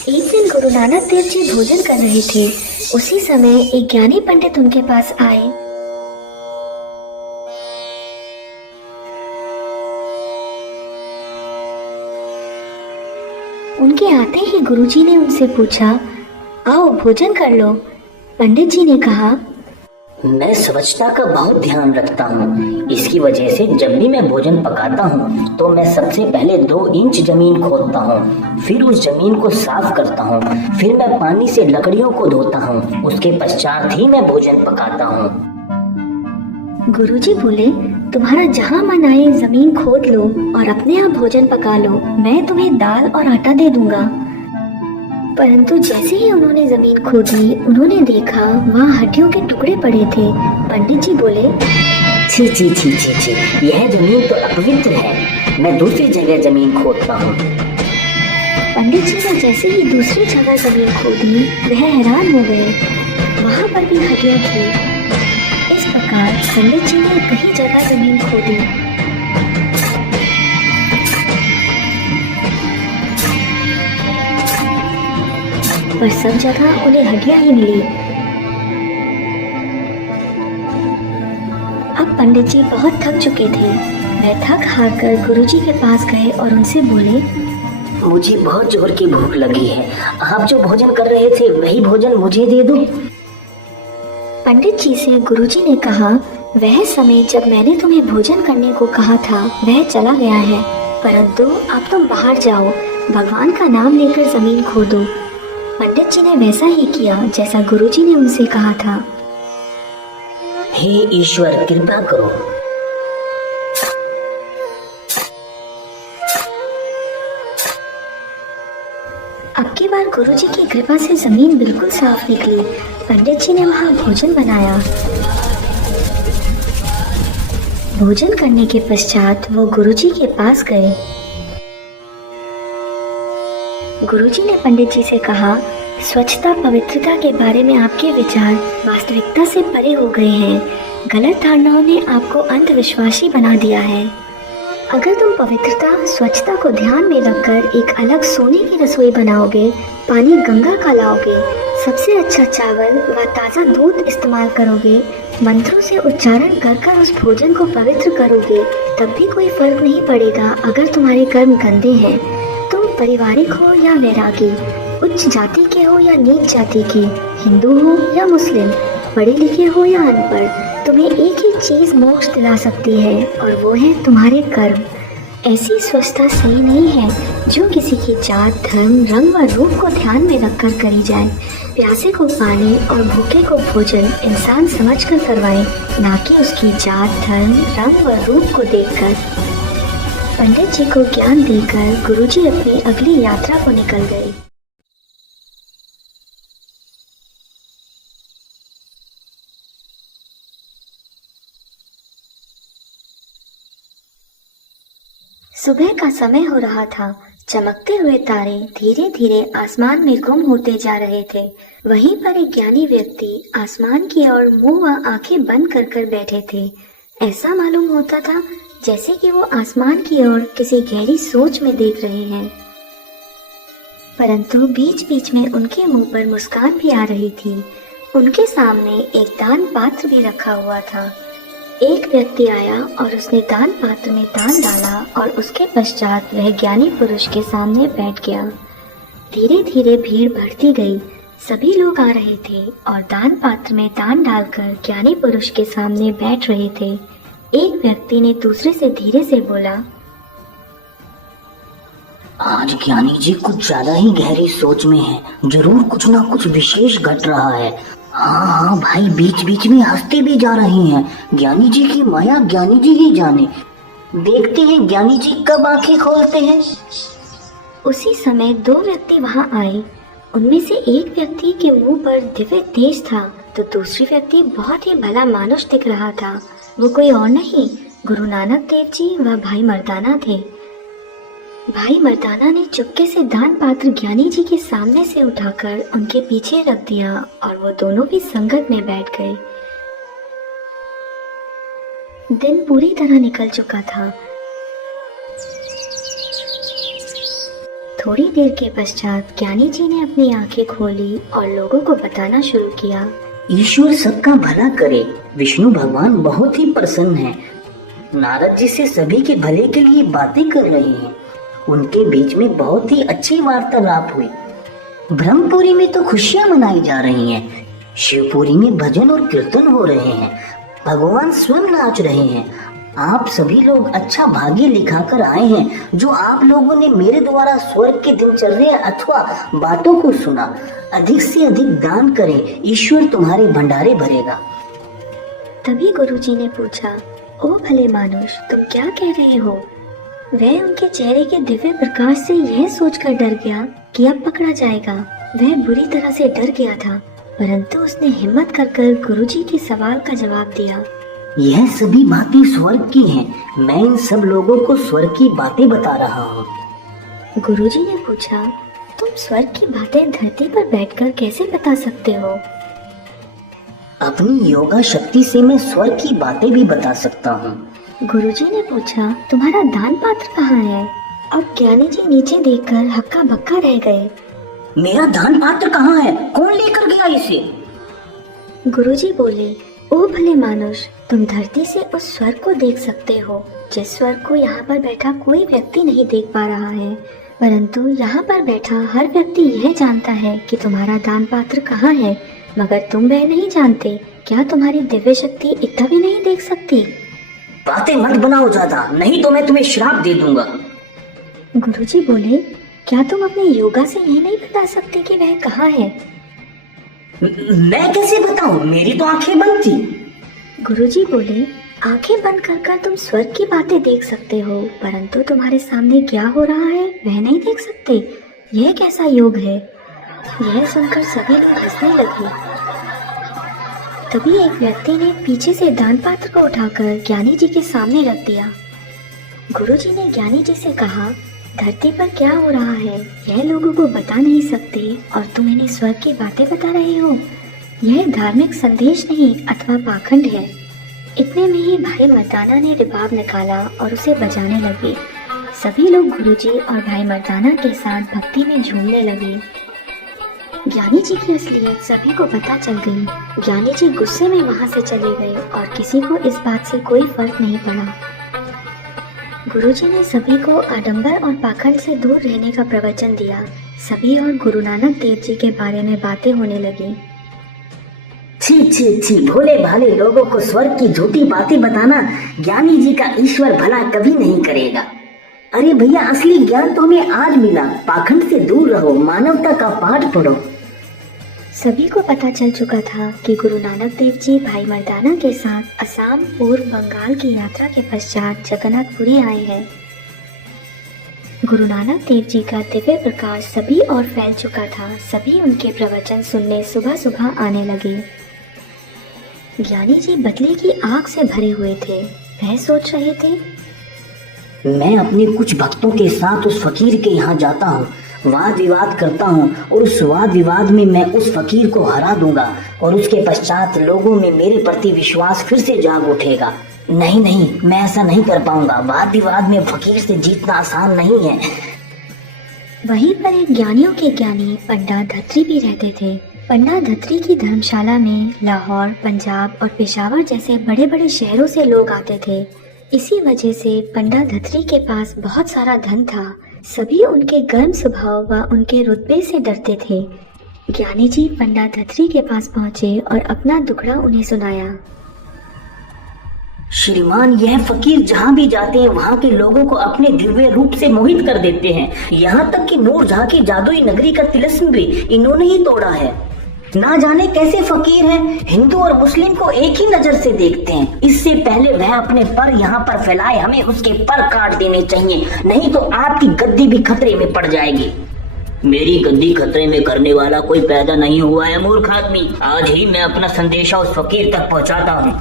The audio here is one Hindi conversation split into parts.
एक दिन गुरु नानक देव जी भोजन कर रहे थे। उसी समय एक ज्ञानी पंडित उनके पास आए। उनके आते ही गुरुजी ने उनसे पूछा, आओ भोजन कर लो। पंडित जी ने कहा, मैं स्वच्छता का बहुत ध्यान रखता हूँ। इसकी वजह से जब भी मैं भोजन पकाता हूँ तो मैं सबसे पहले 2 इंच जमीन खोदता हूँ, फिर उस जमीन को साफ करता हूँ, फिर मैं पानी से लकड़ियों को धोता हूँ, उसके पश्चात ही मैं भोजन पकाता हूँ। गुरुजी बोले, तुम्हारा जहाँ मन आए जमीन खोद लो और अपने आप भोजन पका लो, मैं तुम्हें दाल और आटा दे दूंगा। परंतु जैसे ही उन्होंने जमीन खोदी, उन्होंने देखा वहाँ हड्डियों के टुकड़े पड़े थे। पंडित जी बोले, छी छी छी छी छी, यह जमीन तो अपवित्र है, मैं दूसरी जगह जमीन खोदता हूँ। पंडित जी ने जैसे ही दूसरी जगह जमीन खोदी, वह हैरान हो गए, वहाँ पर भी हड्डियाँ थी। इस प्रकार पंडित जी ने कई जगह जमीन खोदी, पर सब जगह उन्हें हड्डियां ही मिली। अब पंडित जी बहुत थक चुके थे। वह थक हार कर गुरुजी के पास गए और उनसे बोले, मुझे बहुत जोर की भूख लगी है, आप जो भोजन कर रहे थे वही भोजन मुझे दे दो। पंडित जी से गुरुजी ने कहा, वह समय जब मैंने तुम्हें भोजन करने को कहा था वह चला गया है, परंतु अब तुम बाहर जाओ, भगवान का नाम लेकर जमीन खोदो। पंडित जी ने वैसा ही किया जैसा गुरुजी ने उनसे कहा था। हे ईश्वर, कृपा करो। अब की बार गुरुजी की कृपा से जमीन बिल्कुल साफ निकली। पंडित जी ने वहां भोजन बनाया। भोजन करने के पश्चात वो गुरुजी के पास गए। गुरुजी ने पंडित जी से कहा, स्वच्छता पवित्रता के बारे में आपके विचार वास्तविकता से परे हो गए हैं। गलत धारणाओं ने आपको अंधविश्वासी बना दिया है। अगर तुम पवित्रता स्वच्छता को ध्यान में रखकर एक अलग सोने की रसोई बनाओगे, पानी गंगा का लाओगे, सबसे अच्छा चावल व ताज़ा दूध इस्तेमाल करोगे, मंत्रों से उच्चारण कर उस भोजन को पवित्र करोगे, तब भी कोई फर्क नहीं पड़ेगा अगर तुम्हारे कर्म गंदे हैं। तुम पारिवारिक हो या वैरागी, उच्च जाति के हो या नीच जाति के, हिंदू हो या मुस्लिम, पढ़े लिखे हो या अनपढ़, तुम्हें एक ही चीज़ मोक्ष दिला सकती है और वो है तुम्हारे कर्म। ऐसी स्वच्छता सही नहीं है जो किसी की जात, धर्म, रंग व रूप को ध्यान में रखकर करी जाए। प्यासे को पानी और भूखे को भोजन इंसान समझकर करवाए, ना कि उसकी जात, धर्म, रंग व रूप को देखकर। पंडित जी को ज्ञान देकर गुरुजी अपनी अगली यात्रा को निकल गए। सुबह का समय हो रहा था। चमकते हुए तारे धीरे धीरे आसमान में गुम होते जा रहे थे। वहीं पर एक ज्ञानी व्यक्ति आसमान की ओर मुंह व आंखें बंद कर बैठे थे। ऐसा मालूम होता था जैसे कि वो आसमान की ओर किसी गहरी सोच में देख रहे हैं, परंतु बीच बीच में उनके मुंह पर मुस्कान भी आ रही थी। उनके सामने एक दान पात्र भी रखा हुआ था। एक व्यक्ति आया और उसने दान पात्र में दान डाला और उसके पश्चात वह ज्ञानी पुरुष के सामने बैठ गया। धीरे धीरे भीड़ बढ़ती गई। सभी लोग आ रहे थे और दान पात्र में दान डालकर ज्ञानी पुरुष के सामने बैठ रहे थे। एक व्यक्ति ने दूसरे से धीरे से बोला, आज ज्ञानी जी कुछ ज्यादा ही गहरी सोच में हैं। जरूर कुछ ना कुछ विशेष घट रहा है। हाँ भाई, बीच बीच में हंसते भी जा रहे हैं। ज्ञानी जी की माया ज्ञानी जी ही जाने। देखते हैं ज्ञानी जी कब आंखें खोलते हैं। उसी समय 2 व्यक्ति वहां आए। उनमें से एक व्यक्ति के मुंह पर दिव्य तेज था तो दूसरी व्यक्ति बहुत ही भला मानुष दिख रहा था। वो कोई और नहीं, गुरु नानक देव जी व भाई मर्दाना थे। भाई मर्दाना ने चुपके से दान पात्र ज्ञानी जी के सामने से उठाकर उनके पीछे रख दिया और वो दोनों भी संगत में बैठ गए। दिन पूरी तरह निकल चुका था। थोड़ी देर के पश्चात ज्ञानी जी ने अपनी आंखें खोली और लोगों को बताना शुरू किया। ईश्वर सबका भला करे। विष्णु भगवान बहुत ही प्रसन्न हैं। नारद जी से सभी के भले के लिए बातें कर रहे हैं। उनके बीच में बहुत ही अच्छी वार्तालाप हुई। ब्रह्मपुरी में तो खुशियां मनाई जा रही हैं। शिवपुरी में भजन और कीर्तन हो रहे हैं। भगवान स्वयं नाच रहे हैं। आप सभी लोग अच्छा भाग्य लिखाकर आए हैं जो आप लोगों ने मेरे द्वारा स्वर्ग के दिनचर्या अथवा बातों को सुना। अधिक से अधिक दान करें, ईश्वर तुम्हारे भंडारे भरेगा। तभी गुरुजी ने पूछा, ओ भले मानुष, तुम क्या कह रहे हो? वह उनके चेहरे के दिव्य प्रकाश से यह सोचकर डर गया कि अब पकड़ा जाएगा। वह बुरी तरह से डर गया था, परंतु उसने हिम्मत कर गुरुजी के सवाल का जवाब दिया। यह सभी बातें स्वर्ग की हैं। मैं इन सब लोगों को स्वर्ग की बातें बता रहा हूँ। गुरुजी ने पूछा, तुम स्वर्ग की बातें धरती पर बैठकर कैसे बता सकते हो? अपनी योगा शक्ति से मैं स्वर्ग की बातें भी बता सकता हूँ। गुरुजी ने पूछा, तुम्हारा दान पात्र कहाँ है? अब ज्ञानी जी नीचे देखकर हक्का बक्का रह गए। मेरा दान पात्र कहाँ है? कौन लेकर गया इसे? गुरुजी बोले, ओ भले मानुष, तुम धरती से उस स्वर्ग को देख सकते हो जिस स्वर्ग को यहाँ पर बैठा कोई व्यक्ति नहीं देख पा रहा है, परंतु यहाँ पर बैठा हर व्यक्ति यह जानता है कि तुम्हारा दान पात्र कहाँ है, मगर तुम वह नहीं जानते। क्या तुम्हारी दिव्य शक्ति इतना भी नहीं देख सकती? बातें मत बनाओ ज्यादा, नहीं तो मैं तुम्हें श्राप दे दूंगा। गुरुजी बोले, क्या तुम अपने योगा से यह नहीं बता सकते कि वह कहाँ है? मैं कैसे बताऊं? मेरी तो आंखें बंद थी। गुरुजी बोले, आंखें बंद कर तुम स्वर्ग की बातें देख सकते हो, परंतु तुम्हारे सामने क्या हो रहा है वह नहीं देख सकते। यह कैसा योग है? यह सुनकर सभी लोग हंसने लगे। तभी एक व्यक्ति ने पीछे से दान पात्र को उठाकर ज्ञानी जी के सामने रख दिया। गुरुजी ने ज्ञानी जी से कहा, धरती पर क्या हो रहा है यह लोगों को बता नहीं सकते और तुम इन्हें स्वर्ग की बातें बता रहे हो। यह धार्मिक संदेश नहीं अथवा पाखंड है। इतने में ही भाई मर्दाना ने रिबाब निकाला और उसे बजाने लगे। सभी लोग गुरुजी और भाई मर्दाना के साथ भक्ति में झूमने लगे। ज्ञानी जी की असलियत सभी को पता चल गई। ज्ञानी जी गुस्से में वहां से चले गए और किसी को इस बात से कोई फर्क नहीं पड़ा। गुरुजी ने सभी को आडंबर और पाखंड से दूर रहने का प्रवचन दिया। सभी और गुरु नानक देव जी के बारे में बातें होने लगी। छी छी छी, भोले भाले लोगों को स्वर्ग की झूठी बातें बताना ज्ञानी जी का ईश्वर भला कभी नहीं करेगा। अरे भैया, असली ज्ञान तो हमें आज मिला। पाखंड से दूर रहो, मानवता का पाठ पढ़ो। सभी को पता चल चुका था कि गुरु नानक देव जी भाई मर्दाना के साथ असम, पूर्व बंगाल की यात्रा के पश्चात जगन्नाथपुरी आए हैं। गुरु नानक देव जी का दिव्य प्रकाश सभी और फैल चुका था। सभी उनके प्रवचन सुनने सुबह सुबह आने लगे। ज्ञानी जी बदले की आग से भरे हुए थे। वह सोच रहे थे, मैं अपने कुछ भक्तों के साथ उस फकीर के यहाँ जाता हूँ, वाद विवाद करता हूँ और उस वाद विवाद में मैं उस फकीर को हरा दूंगा और उसके पश्चात लोगों में मेरे प्रति विश्वास फिर से जाग उठेगा। नहीं नहीं, मैं ऐसा नहीं कर पाऊंगा। वाद विवाद में फकीर से जीतना आसान नहीं है। वहीं पर एक ज्ञानियों के ज्ञानी पंडा धत्री भी रहते थे। पंडा धत्री की धर्मशाला में लाहौर, पंजाब और पेशावर जैसे बड़े बड़े शहरों से लोग आते थे। इसी वजह से पंडा धत्री के पास बहुत सारा धन था। सभी उनके गर्म स्वभाव व उनके रुतबे से डरते थे। ज्ञानी जी पंडा धत्री के पास पहुंचे और अपना दुखड़ा उन्हें सुनाया। श्रीमान, यह फकीर जहाँ भी जाते हैं वहाँ के लोगों को अपने दिव्य रूप से मोहित कर देते हैं। यहाँ तक कि नूरजहाँ की जादुई नगरी का तिलिस्म भी इन्होंने ही तोड़ा है। ना जाने कैसे फकीर हैं, हिंदू और मुस्लिम को एक ही नजर से देखते हैं। इससे पहले वह अपने पर यहाँ पर फैलाए, हमें उसके पर काट देने चाहिए, नहीं तो आपकी गद्दी भी खतरे में पड़ जाएगी। मेरी गद्दी खतरे में करने वाला कोई पैदा नहीं हुआ है मूर्ख आदमी। आज ही मैं अपना संदेशा उस फकीर तक पहुँचाता हूँ।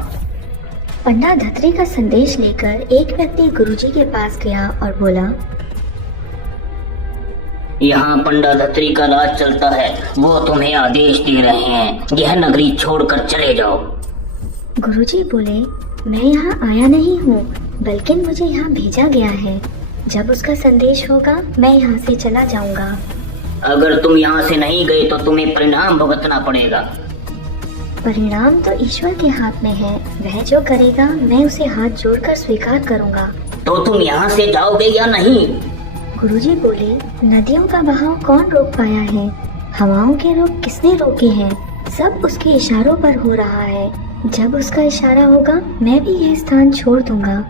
पंडा धत्री का संदेश लेकर एक व्यक्ति गुरुजी के पास गया और बोला, यहाँ पंडा धत्री का राज चलता है, वो तुम्हें आदेश दे रहे हैं, यह नगरी छोड़कर चले जाओ। गुरुजी बोले, मैं यहाँ आया नहीं हूँ, बल्कि मुझे यहाँ भेजा गया है। जब उसका संदेश होगा मैं यहाँ से चला जाऊंगा। अगर तुम यहाँ से नहीं गए तो तुम्हें परिणाम भुगतना पड़ेगा। परिणाम तो ईश्वर के हाथ में है, वह जो करेगा मैं उसे हाथ जोड़कर स्वीकार करूंगा। तो तुम यहाँ से जाओगे या नहीं? गुरुजी बोले, नदियों का बहाव कौन रोक पाया है? हवाओं के रोक किसने रोके हैं? सब उसके इशारों पर हो रहा है। जब उसका इशारा होगा मैं भी यह स्थान छोड़ दूंगा।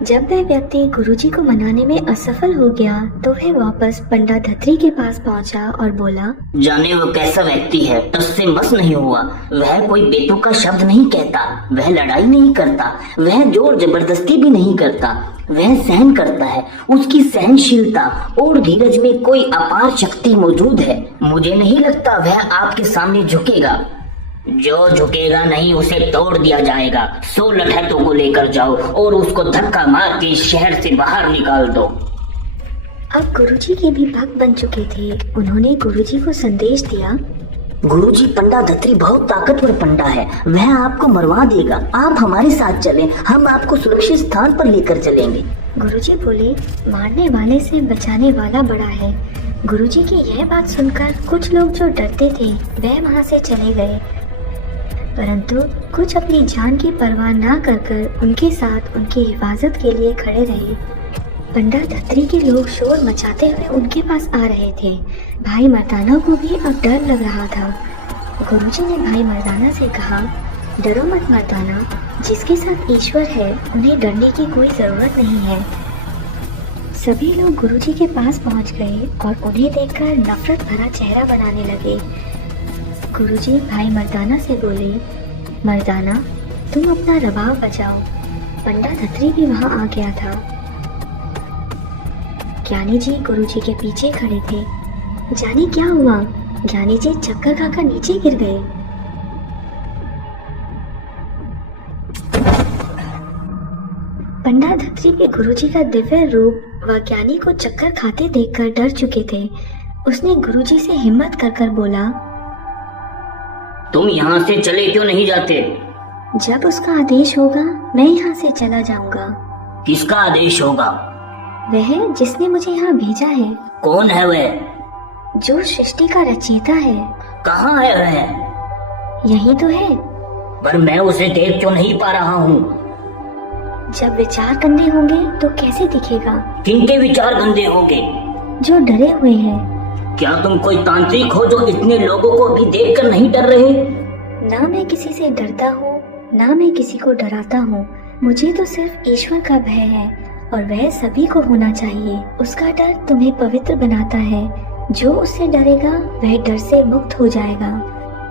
जब वह व्यक्ति गुरुजी को मनाने में असफल हो गया तो वह वापस पंडा धत्री के पास पहुंचा और बोला, जाने वो कैसा व्यक्ति है, उससे मस नहीं हुआ। वह कोई बेतुका शब्द नहीं कहता, वह लड़ाई नहीं करता, वह जोर जबरदस्ती भी नहीं करता, वह सहन करता है। उसकी सहनशीलता और धीरज में कोई अपार शक्ति मौजूद है। मुझे नहीं लगता वह आपके सामने झुकेगा। जो झुकेगा नहीं उसे तोड़ दिया जाएगा। 100 लठैतों को लेकर जाओ और उसको धक्का मार के इस शहर से बाहर निकाल दो। अब गुरुजी के भी भक्त बन चुके थे। उन्होंने गुरुजी को संदेश दिया, गुरुजी, पंडा धत्री बहुत ताकतवर पंडा है, वह आपको मरवा देगा। आप हमारे साथ चलें, हम आपको सुरक्षित स्थान पर लेकर चलेंगे। गुरुजी बोले, मारने वाले से बचाने वाला बड़ा है। गुरुजी की यह बात सुनकर कुछ लोग जो डरते थे वह वहां से चले गए, परंतु कुछ अपनी जान की परवाह ना कर उनके साथ उनकी हिफाजत के लिए खड़े रहे। पंडा धत्री के लोग शोर मचाते हुए उनके पास आ रहे थे। भाई मर्दाना को भी अब डर लग रहा था। गुरुजी ने भाई मर्दाना से कहा, डरो मत मर्दाना, जिसके साथ ईश्वर है उन्हें डरने की कोई जरूरत नहीं है। सभी लोग गुरुजी के पास पहुंच गए और उन्हें देखकर नफरत भरा चेहरा बनाने लगे। गुरुजी भाई मर्दाना से बोले, मर्दाना तुम अपना रबाब बजाओ। पंडा धत्री भी वहां आ गया था। ज्ञानी जी गुरुजी के पीछे खड़े थे। जाने क्या हुआ, ज्ञानी जी चक्कर खाकर नीचे गिर गए। पंडा धत्री के गुरुजी का दिव्य रूप व ज्ञानी को चक्कर खाते देखकर डर चुके थे। उसने गुरुजी से हिम्मत कर बोला, तुम यहाँ से चले क्यों नहीं जाते? जब उसका आदेश होगा मैं यहाँ से चला जाऊंगा। किसका आदेश होगा? वह जिसने मुझे यहाँ भेजा है। कौन है वह? जो सृष्टि का रचयिता है। कहाँ है वह? यही तो है। पर मैं उसे देख क्यों नहीं पा रहा हूँ? जब विचार गंदे होंगे तो कैसे दिखेगा? किनके विचार गंदे होंगे? जो डरे हुए हैं। क्या तुम कोई तांत्रिक हो जो इतने लोगों को भी देखकर नहीं डर रहे? ना मैं किसी से डरता हूँ, ना मैं किसी को डराता हूँ। मुझे तो सिर्फ ईश्वर का भय है और वह सभी को होना चाहिए। उसका डर तुम्हें पवित्र बनाता है। जो उससे डरेगा वह डर से मुक्त हो जाएगा।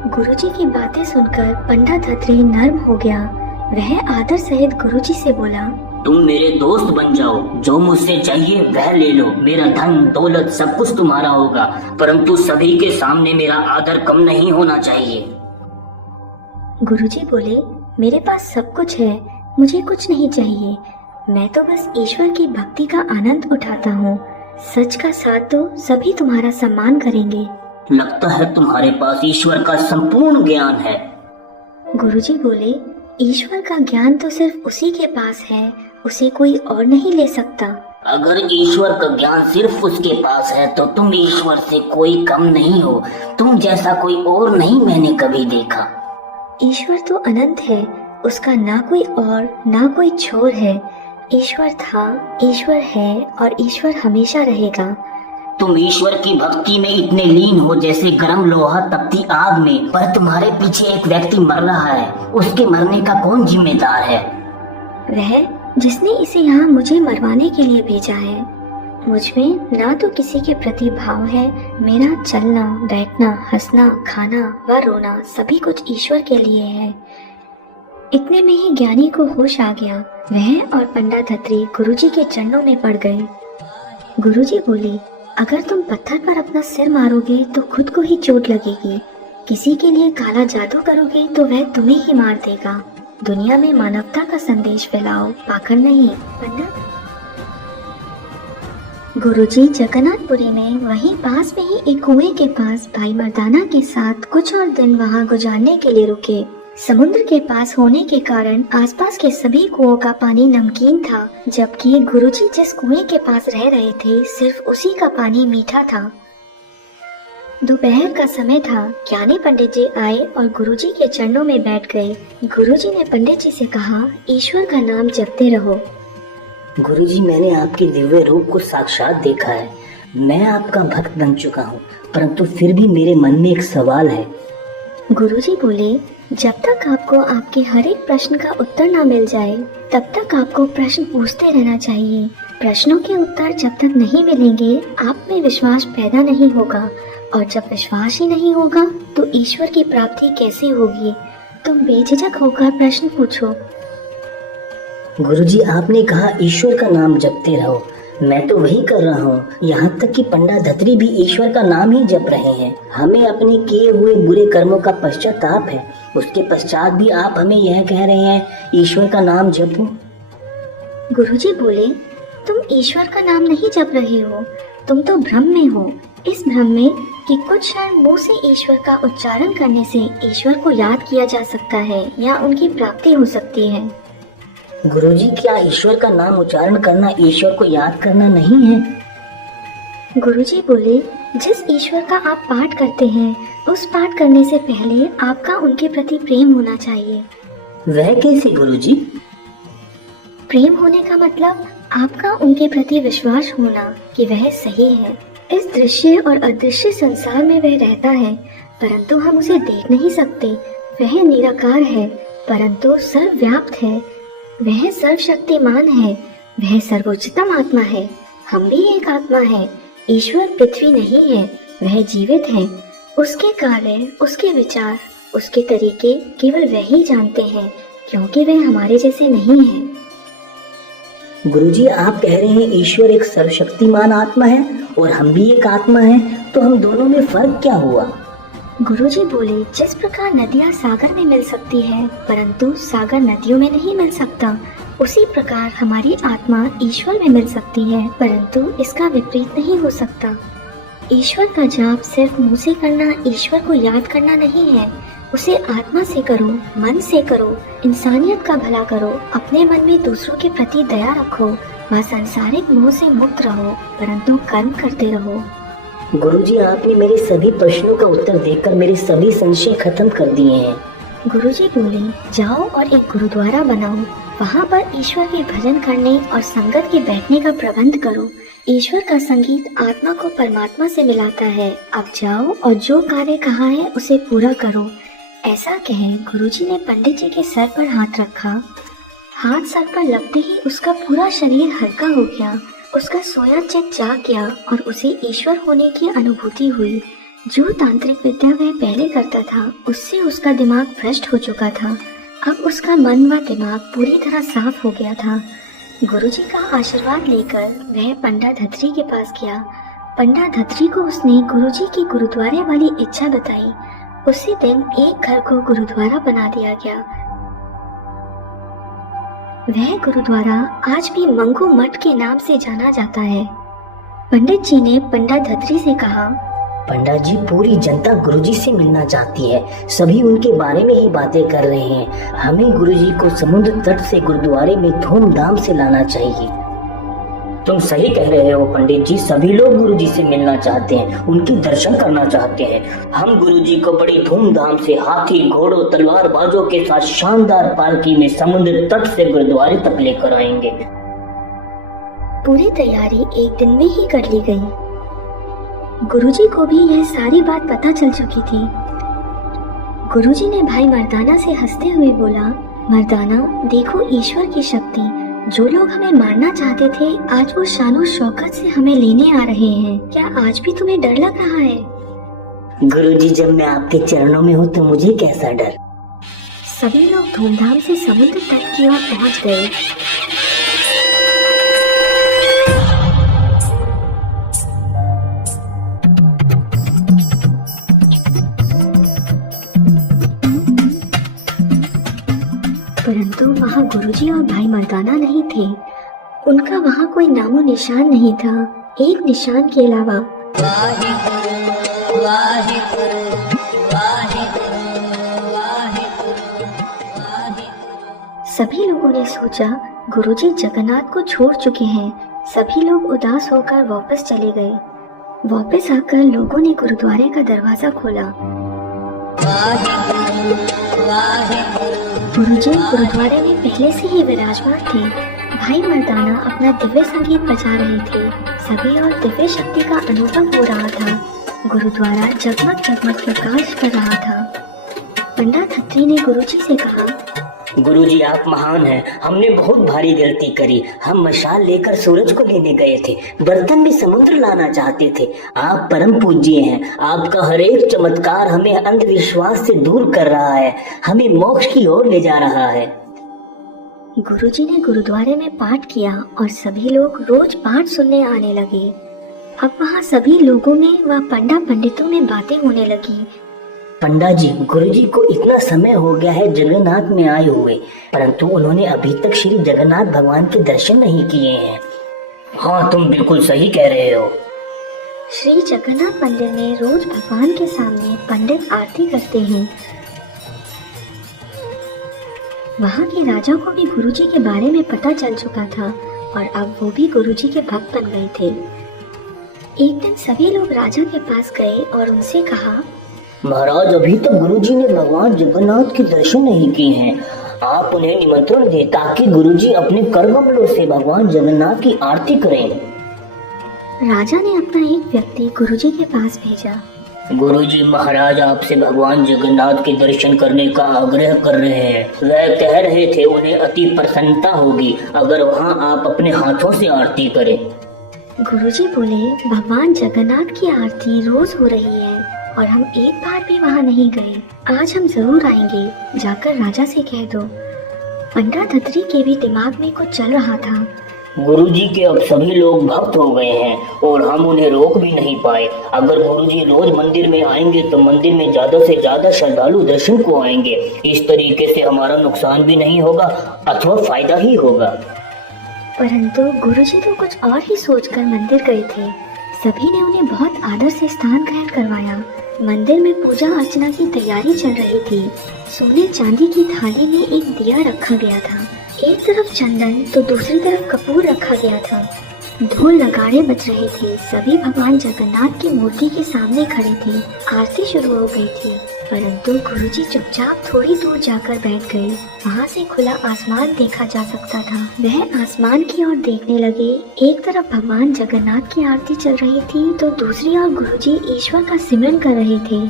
गुरुजी की बातें सुनकर पंडा धत्री नर्म हो गया। वह आदर सहित गुरुजी से बोला, तुम मेरे दोस्त बन जाओ, जो मुझसे चाहिए वह ले लो। मेरा धन दौलत सब कुछ तुम्हारा होगा, परंतु सभी के सामने मेरा आदर कम नहीं होना चाहिए। गुरुजी बोले, मेरे पास सब कुछ है, मुझे कुछ नहीं चाहिए। मैं तो बस ईश्वर की भक्ति का आनंद उठाता हूँ। सच का साथ दो, सभी तुम्हारा सम्मान करेंगे। लगता है तुम्हारे पास ईश्वर का संपूर्ण ज्ञान है। गुरुजी बोले, ईश्वर का ज्ञान तो सिर्फ उसी के पास है, उसे कोई और नहीं ले सकता। अगर ईश्वर का ज्ञान सिर्फ उसके पास है तो तुम ईश्वर से कोई कम नहीं हो। तुम जैसा कोई और नहीं मैंने कभी देखा। ईश्वर तो अनंत है, उसका ना कोई और ना कोई छोर है। ईश्वर था, ईश्वर है और ईश्वर हमेशा रहेगा। तुम ईश्वर की भक्ति में इतने लीन हो जैसे गर्म लोहा तपती आग में, पर तुम्हारे पीछे एक व्यक्ति मर रहा है। उसके मरने का कौन जिम्मेदार है? वह जिसने इसे यहाँ मुझे मरवाने के लिए भेजा है। मुझमें ना तो किसी के प्रति भाव है। मेरा चलना बैठना हंसना खाना व रोना सभी कुछ ईश्वर के लिए है। इतने में ही ज्ञानी को होश आ गया। वह और पंडा धत्री गुरुजी के चरणों में पड़ गए। गुरुजी बोले, अगर तुम पत्थर पर अपना सिर मारोगे तो खुद को ही चोट लगेगी। किसी के लिए काला जादू करोगे तो वह तुम्हें ही मार देगा। दुनिया में मानवता का संदेश फैलाओ, पाखर नहीं। पंडा गुरुजी जगन्नाथपुरी में वहीं पास में ही एक कुएं के पास भाई मर्दाना के साथ कुछ और दिन वहां गुजारने के लिए रुके। समुद्र के पास होने के कारण आसपास के सभी कुओं का पानी नमकीन था, जबकि गुरुजी जिस कुएं के पास रह रहे थे सिर्फ उसी का पानी मीठा था। दोपहर का समय था। ज्ञानी पंडित जी आए और गुरुजी के चरणों में बैठ गए। गुरुजी ने पंडित जी से कहा, ईश्वर का नाम जपते रहो। गुरुजी, मैंने आपके दिव्य रूप को साक्षात देखा है। मैं आपका भक्त बन चुका हूँ, परंतु फिर भी मेरे मन में एक सवाल है। गुरुजी बोले, जब तक आपको आपके हर एक प्रश्न का उत्तर ना मिल जाए तब तक आपको प्रश्न पूछते रहना चाहिए। प्रश्नों के उत्तर जब तक नहीं मिलेंगे आप में विश्वास पैदा नहीं होगा, और जब विश्वास ही नहीं होगा तो ईश्वर की प्राप्ति कैसे होगी। तुम बेझिझक होकर प्रश्न पूछो। गुरुजी, आपने कहा ईश्वर का नाम जपते रहो। मैं तो वही कर रहा हूँ। यहाँ तक कि पंडा धत्री भी ईश्वर का नाम ही जप रहे हैं। हमें अपने किए हुए बुरे कर्मों का पश्चाताप है। उसके पश्चात भी आप हमें यह कह रहे हैं ईश्वर का नाम जपो। गुरुजी बोले, तुम ईश्वर का नाम नहीं जप रहे हो, तुम तो भ्रम में हो। इस भ्रम में कि कुछ क्षण मुंह से ईश्वर का उच्चारण करने से ईश्वर को याद किया जा सकता है या उनकी प्राप्ति हो सकती है। गुरुजी, क्या ईश्वर का नाम उच्चारण करना ईश्वर को याद करना नहीं है? गुरुजी बोले, जिस ईश्वर का आप पाठ करते हैं उस पाठ करने से पहले आपका उनके प्रति प्रेम होना चाहिए। वह कैसे गुरुजी? प्रेम होने का मतलब आपका उनके प्रति विश्वास होना कि वह सही है। इस दृश्य और अदृश्य संसार में वह रहता है, परंतु हम उसे देख नहीं सकते। वह निराकार है, परंतु सर्वव्याप्त है। वह सर्वशक्तिमान है, वह सर्वोच्चतम आत्मा है। हम भी एक आत्मा है। ईश्वर पृथ्वी नहीं है, वह जीवित है। उसके कार्य, उसके विचार, उसके तरीके केवल वही जानते हैं, क्योंकि वह हमारे जैसे नहीं है। गुरुजी, आप कह रहे हैं ईश्वर एक सर्वशक्तिमान आत्मा है और हम भी एक आत्मा है, तो हम दोनों में फर्क क्या हुआ? गुरुजी बोले, जिस प्रकार नदियाँ सागर में मिल सकती है परंतु सागर नदियों में नहीं मिल सकता, उसी प्रकार हमारी आत्मा ईश्वर में मिल सकती है, परंतु इसका विपरीत नहीं हो सकता। ईश्वर का जाप सिर्फ मुंह से करना ईश्वर को याद करना नहीं है, उसे आत्मा से करो, मन से करो, इंसानियत का भला करो, अपने मन में दूसरों के प्रति दया रखो, वह सांसारिक मोह से मुक्त रहो, परंतु कर्म करते रहो। गुरुजी, आपने मेरे सभी प्रश्नों का उत्तर देकर मेरे सभी संशय खत्म कर दिए हैं। गुरुजी बोले, जाओ और एक गुरुद्वारा बनाओ, वहाँ पर ईश्वर के भजन करने और संगत के बैठने का प्रबंध करो। ईश्वर का संगीत आत्मा को परमात्मा से मिलाता है। अब जाओ और जो कार्य कहा है उसे पूरा करो। ऐसा कहे गुरुजी ने पंडित जी के सर पर हाथ रखा। हाथ सर पर लगते ही उसका पूरा शरीर हल्का हो गया। उसका सोया चित्त जाग गया और उसे ईश्वर होने की अनुभूति हुई। जो तांत्रिक विद्या वह पहले करता था उससे उसका दिमाग भ्रष्ट हो चुका था। अब उसका मन व दिमाग पूरी तरह साफ हो गया था। गुरुजी का आशीर्वाद लेकर वह पंडा धत्री के पास गया। पंडा धत्री को उसने गुरुजी की गुरुद्वारे वाली इच्छा बताई। उसी दिन एक घर को गुरुद्वारा बना दिया गया। वह गुरुद्वारा आज भी मंगू मठ के नाम से जाना जाता है। पंडित जी ने पंडा धत्री से कहा, पंडा जी, पूरी जनता गुरुजी से मिलना चाहती है। सभी उनके बारे में ही बातें कर रहे हैं। हमें गुरुजी को समुद्र तट से गुरुद्वारे में धूमधाम से लाना चाहिए। तुम सही कह रहे हो पंडित जी, सभी लोग गुरुजी से मिलना चाहते हैं, उनके दर्शन करना चाहते हैं। हम गुरुजी को बड़ी धूमधाम से हाथी, घोड़ों, तलवार बाजों के साथ शानदार पालकी में समुद्र तट से गुरुद्वारे तक लेकर आएंगे। पूरी तैयारी एक दिन में ही कर ली गई। गुरुजी को भी यह सारी बात पता चल चुकी थी। गुरुजी ने भाई मर्दाना से हंसते हुए बोला, मर्दाना, देखो ईश्वर की शक्ति। जो लोग हमें मारना चाहते थे आज वो शानो शौकत से हमें लेने आ रहे हैं। क्या आज भी तुम्हें डर लग रहा है? गुरुजी, जब मैं आपके चरणों में हूँ तो मुझे कैसा डर। सभी लोग धूमधाम से समुद्र तट की ओर पहुँच गए। परंतु वहाँ गुरुजी और भाई मर्दाना नहीं थे। उनका वहाँ कोई नामो निशान नहीं था, एक निशान के अलावा। सभी लोगों ने सोचा गुरुजी जगन्नाथ को छोड़ चुके हैं। सभी लोग उदास होकर वापस चले गए। वापस आकर लोगों ने गुरुद्वारे का दरवाजा खोला। गुरुजी गुरुद्वारे में पहले से ही विराजमान थे। भाई मर्दाना अपना दिव्य संगीत बजा रहे थे। सभी और दिव्य शक्ति का अनुभव हो रहा था। गुरुद्वारा जगमग जगमग प्रकाश कर रहा था। पंडा खत्री ने गुरुजी से कहा, गुरुजी आप महान हैं। हमने बहुत भारी गलती करी। हम मशाल लेकर सूरज को लेने गए थे, बर्तन में समुद्र लाना चाहते थे। आप परम पूज्य हैं। आपका हर एक चमत्कार हमें अंधविश्वास से दूर कर रहा है, हमें मोक्ष की ओर ले जा रहा है। गुरुजी ने गुरुद्वारे में पाठ किया और सभी लोग रोज पाठ सुनने आने लगे। अब वहाँ सभी लोगों में व पंडा पंडितों में बातें होने लगी। पंडा जी, गुरुजी को इतना समय हो गया है जगन्नाथ में आए हुए, परंतु उन्होंने अभी तक श्री जगन्नाथ भगवान के दर्शन नहीं किए हैं। हाँ, तुम बिल्कुल सही कह रहे हो। श्री जगन्नाथ मंदिर में रोज भगवान के सामने पंडित आरती करते हैं। वहाँ के राजा को भी गुरुजी के बारे में पता चल चुका था और अब वो भी गुरुजी के भक्त बन गए थे। एक दिन सभी लोग राजा के पास गए और उनसे कहा, महाराज, अभी तक गुरुजी ने भगवान जगन्नाथ के दर्शन नहीं किए हैं। आप उन्हें निमंत्रण दें ताकि गुरुजी अपने कर कमलों से भगवान जगन्नाथ की आरती करें। राजा ने अपना एक व्यक्ति गुरुजी के पास भेजा। गुरुजी, महाराज आपसे भगवान जगन्नाथ के दर्शन करने का आग्रह कर रहे हैं। वह कह रहे थे उन्हें अति प्रसन्नता होगी अगर वहाँ आप अपने हाथों से आरती करें। गुरुजी बोले, भगवान जगन्नाथ की आरती रोज हो रही है और हम एक बार भी वहाँ नहीं गए। आज हम जरूर आएंगे, जाकर राजा से कह दो। पंडा खत्री के भी दिमाग में कुछ चल रहा था। गुरुजी के अब सभी लोग भक्त हो गए हैं और हम उन्हें रोक भी नहीं पाए। अगर गुरुजी रोज मंदिर में आएंगे तो मंदिर में ज्यादा से ज्यादा श्रद्धालु दर्शन को आएंगे। इस तरीके से हमारा नुकसान भी नहीं होगा अथवा फायदा ही होगा। परंतु गुरुजी तो कुछ और ही सोचकर मंदिर गए थे। सभी ने उन्हें बहुत आदर से स्नान ग्रहण करवाया। मंदिर में पूजा अर्चना की तैयारी चल रही थी। सोने चांदी की थाली में एक दिया रखा गया था। एक तरफ चंदन तो दूसरी तरफ कपूर रखा गया था। ढोल नगाड़े बज रहे थे। सभी भगवान जगन्नाथ की मूर्ति के सामने खड़े थे। आरती शुरू हो गई थी, परंतु गुरुजी चुपचाप थोड़ी दूर जाकर बैठ गए। वहाँ से खुला आसमान देखा जा सकता था। वह आसमान की ओर देखने लगे। एक तरफ भगवान जगन्नाथ की आरती चल रही थी तो दूसरी ओर गुरुजी ईश्वर का सिमरन कर रहे थे।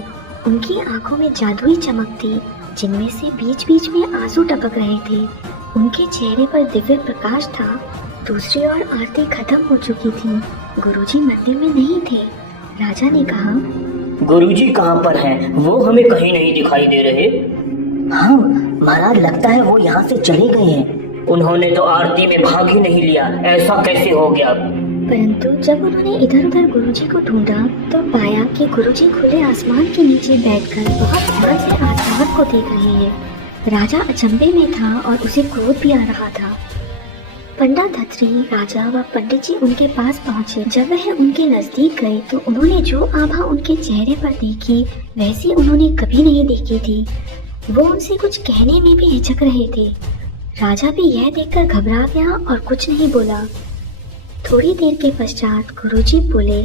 उनकी आंखों में जादुई चमक थी, जिनमें से बीच बीच में आंसू टपक रहे थे। उनके चेहरे पर दिव्य प्रकाश था। दूसरी ओर आरती खत्म हो चुकी थी। गुरुजी मंदिर में नहीं थे। राजा ने कहा, गुरुजी कहाँ पर हैं? वो हमें कहीं नहीं दिखाई दे रहे। हाँ महाराज, लगता है वो यहाँ से चले गए हैं। उन्होंने तो आरती में भाग ही नहीं लिया। ऐसा कैसे हो गया? परंतु जब उन्होंने इधर उधर गुरुजी को ढूंढा तो पाया कि गुरुजी खुले आसमान के नीचे बैठकर बहुत ध्यान से आसमान को देख रहे हैं। राजा अचंभे में था और उसे क्रोध भी आ रहा था। पंडा खत्री, राजा व पंडित जी उनके पास पहुंचे। जब वह उनके नजदीक गए तो उन्होंने जो आभा उनके चेहरे पर देखी वैसी उन्होंने कभी नहीं देखी थी। वो उनसे कुछ कहने में भी हिचक रहे थे। राजा भी यह देखकर घबरा गया और कुछ नहीं बोला। थोड़ी देर के पश्चात गुरुजी बोले,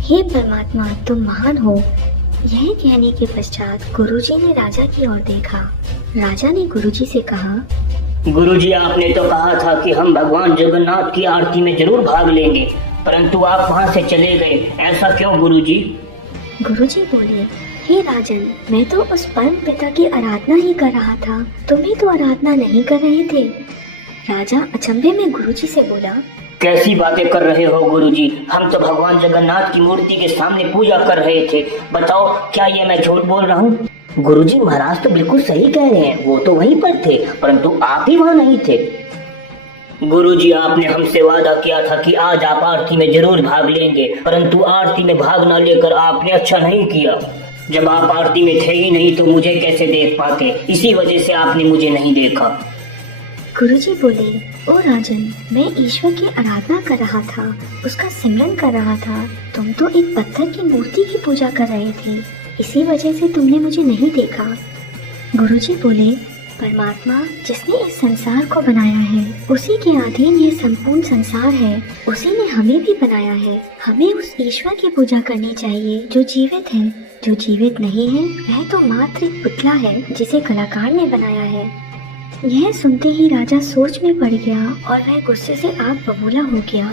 हे परमात्मा, तुम महान हो। यह कहने के पश्चात गुरुजी ने राजा की ओर देखा। राजा ने गुरुजी से कहा, गुरुजी, आपने तो कहा था कि हम भगवान जगन्नाथ की आरती में जरूर भाग लेंगे, परंतु आप वहाँ से चले गए। ऐसा क्यों गुरुजी? गुरुजी बोले, हे राजन, मैं तो उस परम पिता की आराधना ही कर रहा था। तुम्हें तो आराधना नहीं कर रहे थे। राजा अचंभे में गुरुजी से बोला, कैसी बातें कर रहे हो गुरुजी? हम तो भगवान जगन्नाथ की मूर्ति के सामने पूजा कर रहे थे। बताओ, क्या ये मैं झूठ बोल रहा हूँ? गुरुजी, महाराज तो बिल्कुल सही कह रहे हैं। वो तो वहीं पर थे, परंतु आप ही वहाँ नहीं थे। गुरुजी, आपने हमसे वादा किया था कि आज आप आरती में जरूर भाग लेंगे, परंतु आरती में भाग न लेकर आपने अच्छा नहीं किया। जब आप आरती में थे ही नहीं तो मुझे कैसे देख पाते? इसी वजह से आपने मुझे नहीं देखा। गुरुजी बोले, ओ राजन, मैं ईश्वर की आराधना कर रहा था, उसका सिमरन कर रहा था। तुम तो एक पत्थर की मूर्ति की पूजा कर रहे थे, इसी वजह से तुमने मुझे नहीं देखा। गुरुजी बोले, परमात्मा जिसने इस संसार को बनाया है, उसी के अधीन ये संपूर्ण संसार है। उसी ने हमें भी बनाया है। हमें उस ईश्वर की पूजा करनी चाहिए जो जीवित है। जो जीवित नहीं है वह तो मात्र एक पुतला है जिसे कलाकार ने बनाया है। यह सुनते ही राजा सोच में पड़ गया और वह गुस्से से आग बबूला हो गया।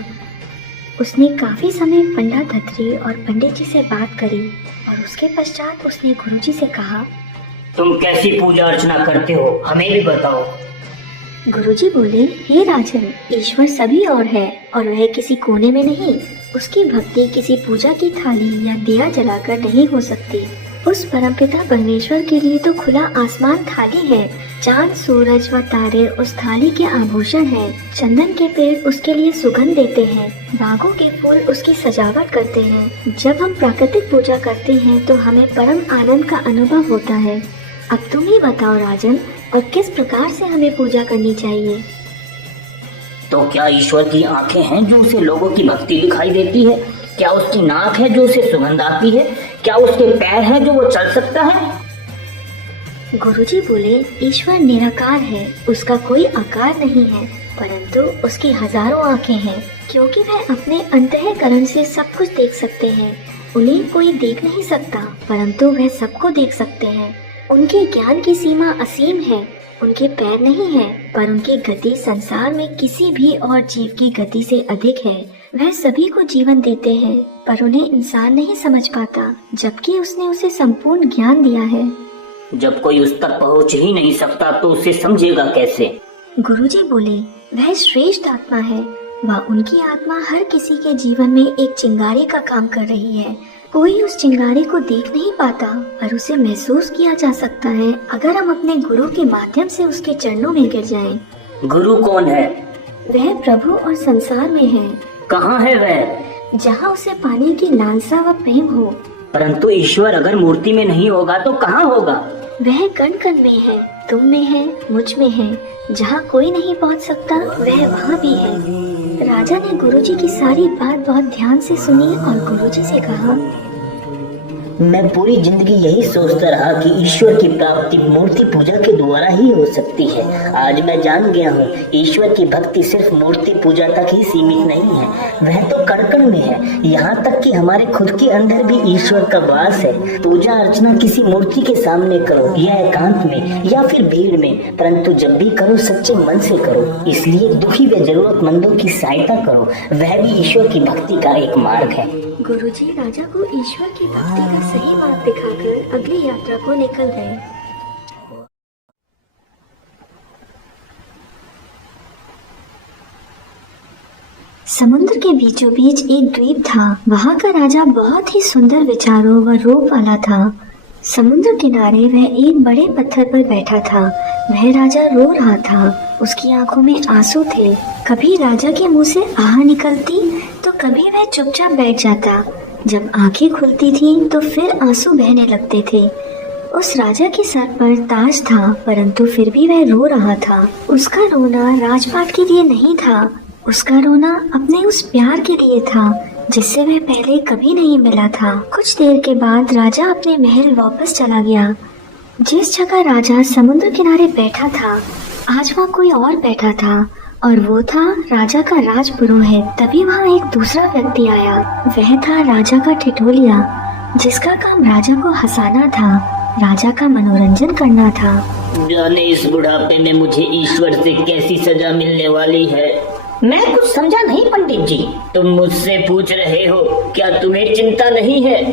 उसने काफी समय पंडा धत्री और पंडित जी से बात करी और उसके पश्चात उसने गुरुजी से कहा, तुम कैसी पूजा अर्चना करते हो, हमें भी बताओ। गुरुजी बोले, हे राजन, ईश्वर सभी और है और वह किसी कोने में नहीं। उसकी भक्ति किसी पूजा की थाली या दिया जलाकर नहीं हो सकती। उस परमपिता परमेश्वर के लिए तो खुला आसमान थाली है। चांद, सूरज व तारे उस थाली के आभूषण हैं। चंदन के पेड़ उसके लिए सुगंध देते हैं। बागों के फूल उसकी सजावट करते हैं। जब हम प्राकृतिक पूजा करते हैं तो हमें परम आनंद का अनुभव होता है। अब तुम ही बताओ राजन, और किस प्रकार से हमें पूजा करनी चाहिए? तो क्या ईश्वर की आंखें हैं जो उसे लोगों की भक्ति दिखाई देती है? क्या उसकी नाक है जो उसे सुगंध आती है? क्या उसके पैर हैं जो वो चल सकता है? गुरुजी बोले, ईश्वर निराकार है। उसका कोई आकार नहीं है, परंतु उसकी हजारों आंखें हैं, क्योंकि वह अपने अंतःकरण से सब कुछ देख सकते हैं। उन्हें कोई देख नहीं सकता, परंतु वह सबको देख सकते हैं। उनके ज्ञान की सीमा असीम है। उनके पैर नहीं हैं, पर उनकी गति संसार में किसी भी और जीव की गति से अधिक है। वह सभी को जीवन देते हैं, पर उन्हें इंसान नहीं समझ पाता, जबकि उसने उसे संपूर्ण ज्ञान दिया है। जब कोई उस तक पहुंच ही नहीं सकता तो उसे समझेगा कैसे? गुरुजी बोले, वह श्रेष्ठ आत्मा है। वह उनकी आत्मा हर किसी के जीवन में एक चिंगारी का काम कर रही है। कोई उस चिंगारी को देख नहीं पाता, पर उसे महसूस किया जा सकता है अगर हम अपने गुरु के माध्यम से उसके चरणों में गिर जाएं। गुरु कौन है? वह प्रभु और संसार में है। कहाँ है वह? जहाँ उसे पाने की लालसा व प्रेम हो। परंतु ईश्वर अगर मूर्ति में नहीं होगा तो कहाँ होगा? वह कण कण में है, तुम में है, मुझ में है। जहाँ कोई नहीं पहुँच सकता वह वहाँ भी है। राजा ने गुरुजी की सारी बात बहुत ध्यान से सुनी और गुरुजी से कहा, मैं पूरी जिंदगी यही सोचता रहा कि ईश्वर की प्राप्ति मूर्ति पूजा के द्वारा ही हो सकती है। आज मैं जान गया हूँ, ईश्वर की भक्ति सिर्फ मूर्ति पूजा तक ही सीमित नहीं है, वह तो कण-कण में है। यहाँ तक कि हमारे खुद के अंदर भी ईश्वर का वास है। पूजा अर्चना किसी मूर्ति के सामने करो, या एकांत में या फिर भीड़ में, परंतु जब भी करो सच्चे मन से करो। इसलिए दुखी व जरूरतमंदों की सहायता करो, वह भी ईश्वर की भक्ति का एक मार्ग है। गुरुजी राजा को ईश्वर की भक्ति का सही मार्ग दिखाकर अगली यात्रा को निकल गए। समुद्र के बीचों बीच एक द्वीप था। वहाँ का राजा बहुत ही सुंदर विचारों व रूप वाला था। समुद्र किनारे वह एक बड़े पत्थर पर बैठा था। वह राजा रो रहा था। उसकी आंखों में आंसू थे। कभी राजा के मुंह से आह निकलती तो कभी वह चुपचाप बैठ जाता। जब आंखें खुलती थीं तो फिर आंसू बहने लगते थे। उस राजा के सर पर ताज था, परंतु फिर भी वह रो रहा था। उसका रोना राजपाट के लिए नहीं था, उसका रोना अपने उस प्यार के लिए था जिससे वह पहले कभी नहीं मिला था। कुछ देर के बाद राजा अपने महल वापस चला गया। जिस जगह राजा समुद्र किनारे बैठा था, आज वहाँ कोई और बैठा था और वो था राजा का राजपुरोहित। तभी वहाँ एक दूसरा व्यक्ति आया। वह था राजा का ठिठोलिया, जिसका काम राजा को हंसाना था, राजा का मनोरंजन करना था। जाने इस बुढ़ापे में मुझे ईश्वर से कैसी सजा मिलने वाली है। मैं कुछ समझा नहीं पंडित जी। तुम मुझसे पूछ रहे हो, क्या तुम्हें चिंता नहीं है?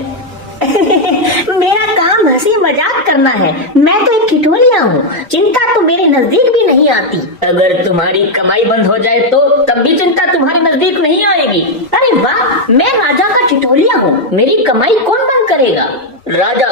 मेरा काम हंसी मजाक करना है। मैं तो एक ठिठोलिया हूँ, चिंता तो मेरे नजदीक भी नहीं आती। अगर तुम्हारी कमाई बंद हो जाए तो तब भी चिंता तुम्हारे नजदीक नहीं आएगी। अरे वाह, मैं राजा का ठिठोलिया हूँ, मेरी कमाई कौन बंद करेगा? राजा,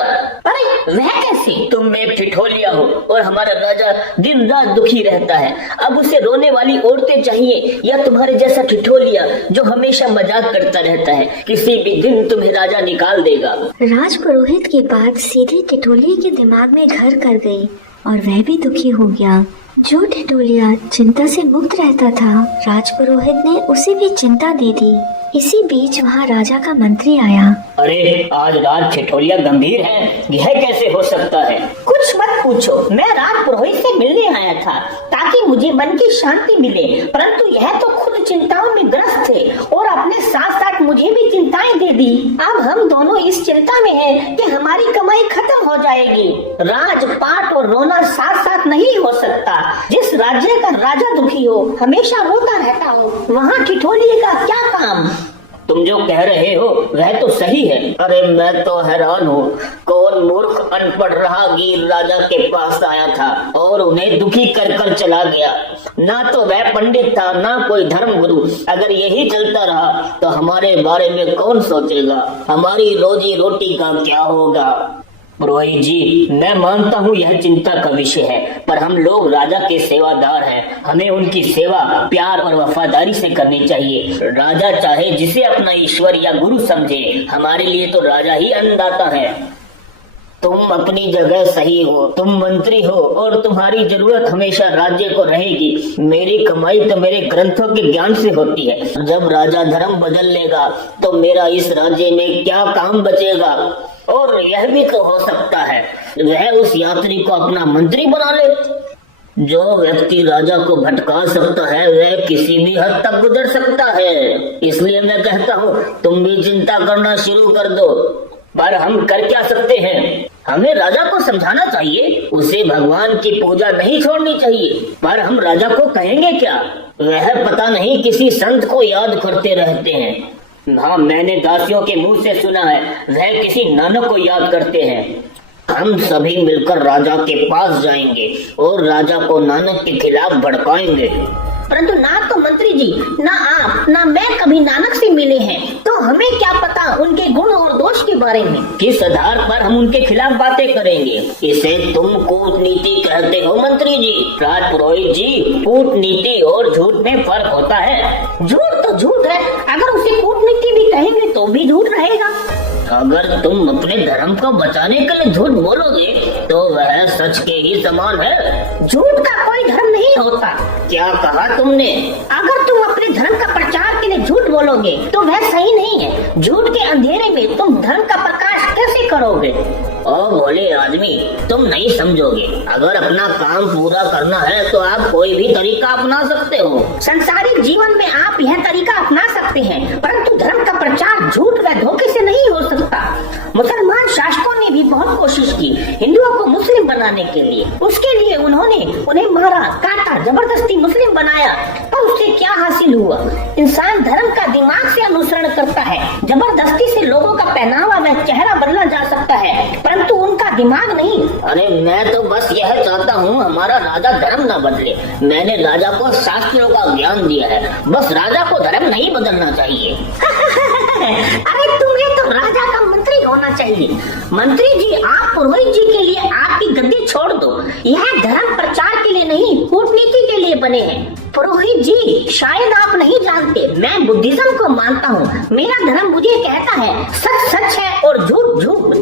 अरे वह कैसे? तुम में ठिठोलिया हो और हमारा राजा दिन रात दुखी रहता है। अब उसे रोने वाली औरतें चाहिए या तुम्हारे जैसा ठिठोलिया जो हमेशा मजाक करता रहता है? किसी भी दिन तुम्हें राजा निकाल देगा। राजपुरोहित की बात सीधे ठिठोलिया के दिमाग में घर कर गई और वह भी दुखी हो गया। जो ठिठोलिया चिंता से मुक्त रहता था, राजपुरोहित ने उसे भी चिंता दे दी। इसी बीच वहाँ राजा का मंत्री आया। अरे आज रात ठिठोलिया गंभीर है, यह कैसे हो सकता है? कुछ मत पूछो, मैं राजपुरोहित से मिलने आया था ताकि मुझे मन की शांति मिले, परंतु यह तो खुद चिंताओं में ग्रस्त थे और अपने साथ साथ मुझे भी चिंताएं दे दी। अब हम दोनों इस चिंता में हैं कि हमारी कमाई खत्म हो जाएगी। राजपाट और रोना साथ साथ नहीं हो सकता। जिस राज्य का राजा दुखी हो, हमेशा रोता रहता हो, वहाँ ठिठोलिए का क्या काम। तुम जो कह रहे हो वह तो सही है। अरे मैं तो हैरान हूँ, कौन मूर्ख अनपढ़ राहगीर राजा के पास आया था और उन्हें दुखी कर कर चला गया। ना तो वह पंडित था, ना कोई धर्म गुरु। अगर यही चलता रहा तो हमारे बारे में कौन सोचेगा, हमारी रोजी रोटी का क्या होगा। पुरोहित जी, मैं मानता हूँ यह चिंता का विषय है, पर हम लोग राजा के सेवादार हैं। हमें उनकी सेवा प्यार और वफादारी से करनी चाहिए। राजा चाहे जिसे अपना ईश्वर या गुरु समझे, हमारे लिए तो राजा ही अन्नदाता है। तुम अपनी जगह सही हो, तुम मंत्री हो और तुम्हारी जरूरत हमेशा राज्य को रहेगी। मेरी कमाई तो मेरे ग्रंथों के ज्ञान से होती है। जब राजा धर्म बदल लेगा तो मेरा इस राज्य में क्या काम बचेगा। और यह भी तो हो सकता है वह उस यात्री को अपना मंत्री बना ले। जो व्यक्ति राजा को भटका सकता है वह किसी भी हद तक गुजर सकता है। इसलिए मैं कहता हूँ तुम भी चिंता करना शुरू कर दो। पर हम कर क्या सकते हैं? हमें राजा को समझाना चाहिए, उसे भगवान की पूजा नहीं छोड़नी चाहिए। पर हम राजा को कहेंगे क्या? वह पता नहीं किसी संत को याद करते रहते हैं। हाँ, मैंने दासियों के मुंह से सुना है वह किसी नानक को याद करते हैं। हम सभी मिलकर राजा के पास जाएंगे और राजा को नानक के खिलाफ भड़काएंगे। परंतु ना तो मंत्री जी, ना आप, ना मैं कभी नानक से मिले हैं, तो हमें क्या पता उनके गुण और दोष के बारे में। किस आधार पर हम उनके खिलाफ बातें करेंगे? इसे तुम कूटनीति कहते हो मंत्री जी। राजपुरोहित जी, कूटनीति और झूठ में फर्क होता है। झूठ तो झूठ है, अगर उसे कूटनीति भी कहेंगे तो भी झूठ रहेगा। अगर तुम अपने धर्म को बचाने के लिए झूठ बोलोगे तो वह सच के ही समान है। झूठ का कोई धर्म नहीं होता। क्या कहा तुमने? अगर तुम अपने धर्म का प्रचार के लिए झूठ बोलोगे तो वह सही नहीं है। झूठ के अंधेरे में तुम धर्म का प्रकाश कैसे करोगे? ओ भोले आदमी, तुम नहीं समझोगे। अगर अपना काम पूरा करना है तो आप कोई भी तरीका अपना सकते हो। संसारिक जीवन में आप यह तरीका अपना सकते हैं, परंतु धर्म का प्रचार झूठ व धोखे से नहीं हो सकता। मुसलमान शासकों ने भी बहुत कोशिश की हिंदुओं को मुस्लिम बनाने के लिए। उसके लिए उन्होंने उन्हें मारा, काटा, जबरदस्ती मुस्लिम बनाया, पर उससे क्या हासिल हुआ? इंसान धर्म का दिमाग से अनुसरण करता है। जबरदस्ती से लोगों का पहनावा व चेहरा बदला जा सकता है, परंतु उनका दिमाग नहीं। अरे मैं तो बस यह चाहता हूँ हमारा राजा धर्म न बदले। मैंने राजा को शास्त्रों का ज्ञान दिया है, बस राजा को धर्म नहीं बदलना चाहिए। अरे तुम्हें तो राजा का मंत्री होना चाहिए। मंत्री जी, आप पुरोहित जी के लिए आपकी गद्दी छोड़ दो। यह धर्म प्रचार के लिए नहीं, कूटनीति के लिए बने हैं। पुरोहित जी, शायद आप नहीं जानते, मैं बुद्धिज्म को मानता हूँ। मेरा धर्म मुझे कहता है सच सच है और झूठ झूठ।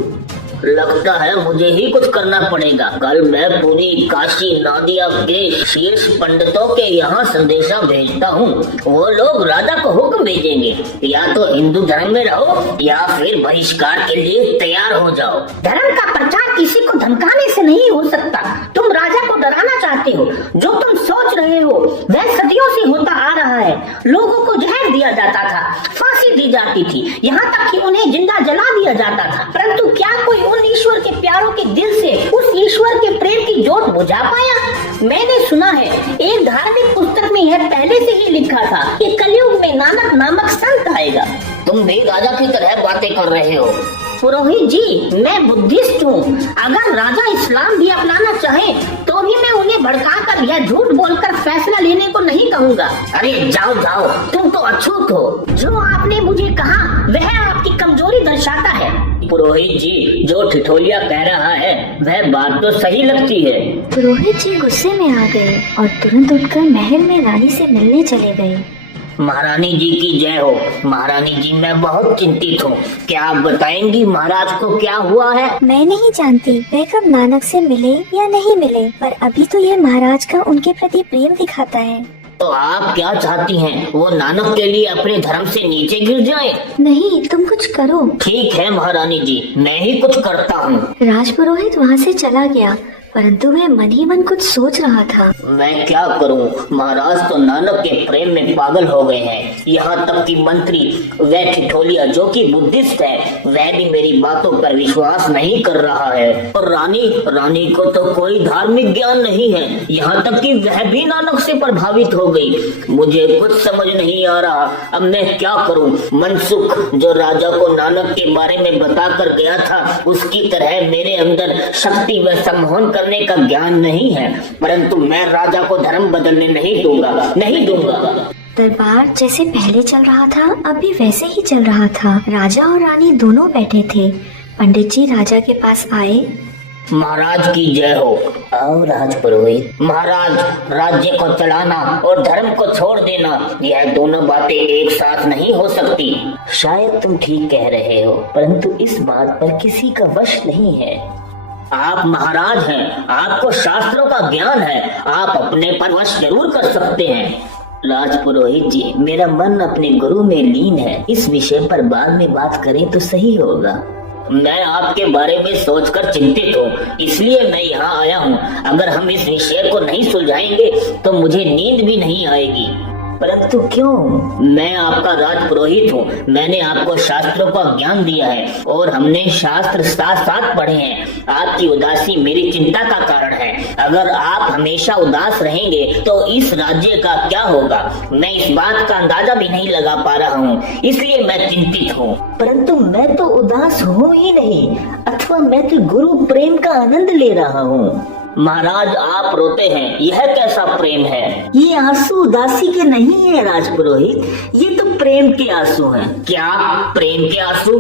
लगता है मुझे ही कुछ करना पड़ेगा। कल मैं पूरी काशी नादिया के शीर्ष पंडितों के यहाँ संदेशा भेजता हूँ। वो लोग राजा को हुक्म भेजेंगे, या तो हिंदू धर्म में रहो या फिर बहिष्कार के लिए तैयार हो जाओ। धर्म का प्रचार किसी को धमकाने से नहीं हो सकता। तुम राजा को डराना चाहते हो। जो तुम सोच रहे हो वह सदियों से होता आ रहा है। लोगों को जहर दिया जाता था, फांसी दी जाती थी, यहाँ तक कि उन्हें जिंदा जला दिया जाता था, परंतु क्या कोई उन ईश्वर के प्यारों के दिल से उस ईश्वर के प्रेम की जोत बुझा पाया? मैंने सुना है एक धार्मिक पुस्तक में यह पहले से ही लिखा था कि कलयुग में नानक नामक संत आएगा। तुम भी राजा की तरह बातें कर रहे हो। पुरोहित जी, मैं बुद्धिस्ट हूँ। अगर राजा इस्लाम भी अपनाना चाहे तो भी मैं उन्हें भड़काकर या झूठ बोलकर फैसला लेने को नहीं कहूँगा। अरे जाओ जाओ, तुम तो अछूत हो। जो आपने मुझे कहा वह आपकी कमजोरी दर्शाता है। पुरोहित जी, जो ठिठोलिया कह रहा है वह बात तो सही लगती है। पुरोहित जी गुस्से में आ गए और तुरंत उठकर महल में रानी से मिलने चले गए। महारानी जी की जय हो। महारानी जी, मैं बहुत चिंतित हूँ। क्या आप बताएंगी महाराज को क्या हुआ है? मैं नहीं जानती वे कब नानक से मिले या नहीं मिले, पर अभी तो ये महाराज का उनके प्रति प्रेम दिखाता है। तो आप क्या चाहती हैं? वो नानक के लिए अपने धर्म से नीचे गिर जाए? नहीं, तुम कुछ करो। ठीक है महारानी जी, मैं ही कुछ करता हूँ। राजपुरोहित वहाँ से चला गया। परंतु वह मन ही मन कुछ सोच रहा था। मैं क्या करूं? महाराज तो नानक के प्रेम में पागल हो गए हैं। यहाँ तक कि मंत्री वह ठिठोलिया जो कि बुद्धिस्ट है, वह भी मेरी बातों पर विश्वास नहीं कर रहा है। और रानी को तो कोई धार्मिक ज्ञान नहीं है, यहाँ तक कि वह भी नानक से प्रभावित हो गई। मुझे कुछ समझ नहीं आ रहा, अब मैं क्या करूं? मनसुख जो राजा को नानक के बारे में बता कर गया था, उसकी तरह मेरे अंदर शक्ति व सम्मोहन करने का ज्ञान नहीं है, परंतु मैं राजा को धर्म बदलने नहीं दूंगा। दरबार जैसे पहले चल रहा था, अब भी वैसे ही चल रहा था। राजा और रानी दोनों बैठे थे। पंडित जी राजा के पास आए। महाराज की जय हो। आओ राजपुरोहित। महाराज, राज्य को चलाना और धर्म को छोड़ देना, यह दोनों बातें एक साथ नहीं हो सकती। शायद तुम ठीक कह रहे हो, परंतु इस बात पर किसी का वश नहीं है। आप महाराज हैं, आपको शास्त्रों का ज्ञान है, आप अपने पर वश जरूर कर सकते हैं। राजपुरोहित जी, मेरा मन अपने गुरु में लीन है। इस विषय पर बाद में बात करें तो सही होगा। मैं आपके बारे में सोचकर चिंतित हूँ, इसलिए मैं यहाँ आया हूँ। अगर हम इस विषय को नहीं सुलझाएंगे तो मुझे नींद भी नहीं आएगी। परंतु क्यों? मैं आपका राजपुरोहित हूँ, मैंने आपको शास्त्रों का ज्ञान दिया है और हमने शास्त्र साथ साथ पढ़े हैं। आपकी उदासी मेरी चिंता का कारण है। अगर आप हमेशा उदास रहेंगे तो इस राज्य का क्या होगा? मैं इस बात का अंदाजा भी नहीं लगा पा रहा हूँ, इसलिए मैं चिंतित हूँ। परंतु मैं तो उदास हूँ ही नहीं, अथवा मैं तो गुरु प्रेम का आनंद ले रहा हूँ। महाराज, आप रोते हैं, यह कैसा प्रेम है? ये आंसू उदासी के नहीं है राजपुरोहित, ये तो प्रेम के आंसू हैं। क्या प्रेम के आंसू?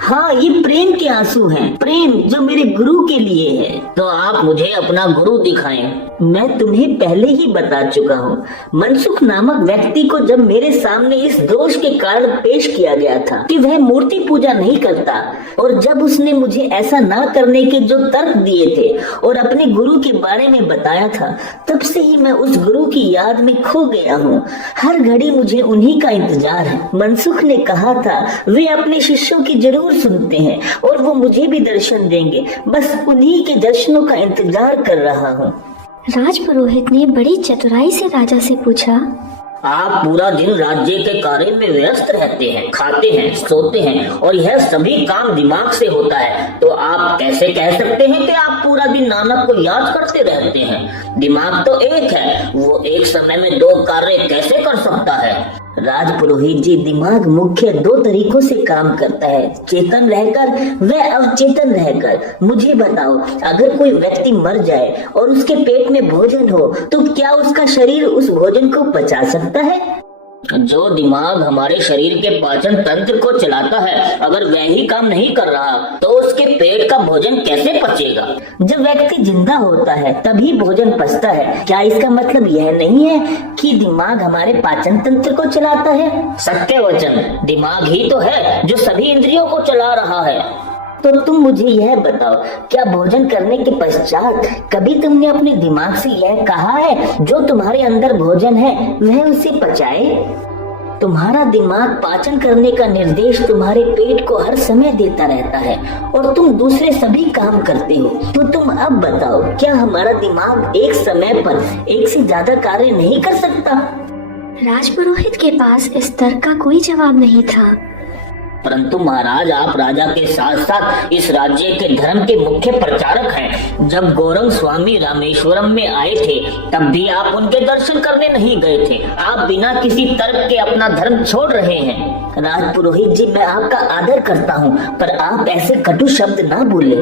हाँ, ये प्रेम के आंसू हैं, प्रेम जो मेरे गुरु के लिए है। तो आप मुझे अपना गुरु दिखाएं। मैं तुम्हें पहले ही बता चुका हूँ। मनसुख नामक व्यक्ति को जब मेरे सामने इस दोष के कारण पेश किया गया था कि वह मूर्ति पूजा नहीं करता, और जब उसने मुझे ऐसा ना करने के जो तर्क दिए थे और अपने गुरु के बारे में बताया था, तब से ही मैं उस गुरु की याद में खो गया हूँ। हर घड़ी मुझे उन्हीं का इंतजार है। मनसुख ने कहा था वे अपने शिष्यों की जरूर सुनते हैं और वो मुझे भी दर्शन देंगे, बस उन्हीं के दर्शनों का इंतजार कर रहा हूँ। राजपुरोहित ने बड़ी चतुराई से राजा से पूछा, आप पूरा दिन राज्य के कार्य में व्यस्त रहते हैं, खाते हैं, सोते हैं और यह सभी काम दिमाग से होता है, तो आप कैसे कह सकते हैं कि आप पूरा दिन नानक को याद करते रहते हैं? दिमाग तो एक है, वो एक समय में दो कार्य कैसे कर सकता है? राजपुरोहित जी, दिमाग मुख्य दो तरीकों से काम करता है, चेतन रहकर व अवचेतन रहकर। मुझे बताओ, अगर कोई व्यक्ति मर जाए और उसके पेट में भोजन हो तो क्या उसका शरीर उस भोजन को पचा सकता है? जो दिमाग हमारे शरीर के पाचन तंत्र को चलाता है, अगर वह ही काम नहीं कर रहा तो उसके पेट का भोजन कैसे पचेगा? जब व्यक्ति जिंदा होता है तभी भोजन पचता है। क्या इसका मतलब यह नहीं है कि दिमाग हमारे पाचन तंत्र को चलाता है? सत्य वचन, दिमाग ही तो है जो सभी इंद्रियों को चला रहा है। तो तुम मुझे यह बताओ, क्या भोजन करने के पश्चात कभी तुमने अपने दिमाग से यह कहा है जो तुम्हारे अंदर भोजन है वह उसे पचाए? तुम्हारा दिमाग पाचन करने का निर्देश तुम्हारे पेट को हर समय देता रहता है और तुम दूसरे सभी काम करते हो। तो तुम अब बताओ, क्या हमारा दिमाग एक समय पर एक से ज्यादा कार्य नहीं कर सकता? राजपुरोहित के पास इस तर्क का कोई जवाब नहीं था। परंतु महाराज, आप राजा के साथ साथ इस राज्य के धर्म के मुख्य प्रचारक हैं। जब गौरंग स्वामी रामेश्वरम में आए थे तब भी आप उनके दर्शन करने नहीं गए थे। आप बिना किसी तर्क के अपना धर्म छोड़ रहे हैं। राजपुरोहित जी, मैं आपका आदर करता हूँ, पर आप ऐसे कटु शब्द ना बोले।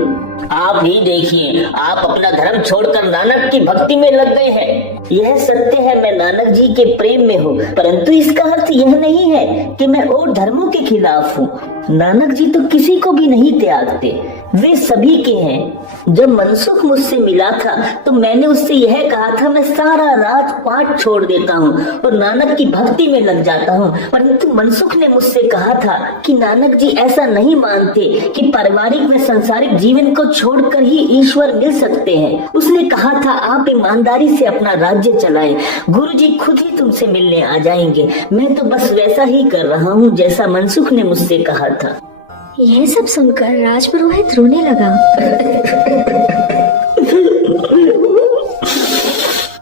आप ही देखिए, आप अपना धर्म छोड़कर नानक की भक्ति में लग गए हैं। यह सत्य है, मैं नानक जी के प्रेम में हूँ, परंतु इसका अर्थ यह नहीं है कि मैं और धर्मों के खिलाफ हूँ। नानक जी तो किसी को भी नहीं त्यागते, वे सभी के हैं। जब मनसुख मुझसे मिला था तो मैंने उससे यह कहा था मैं सारा राजपाट छोड़ देता हूँ और नानक की भक्ति में लग जाता हूँ, परंतु मनसुख ने मुझसे कहा था कि नानक जी ऐसा नहीं मानते कि पारिवारिक व सांसारिक जीवन को छोड़कर ही ईश्वर मिल सकते हैं। उसने कहा था आप ईमानदारी से अपना राज्य चलाएं, गुरुजी खुद ही तुमसे मिलने आ जाएंगे। मैं तो बस वैसा ही कर रहा हूँ जैसा मनसुख ने मुझसे कहा था। यह सब सुनकर राजपुरोहित रोने लगा।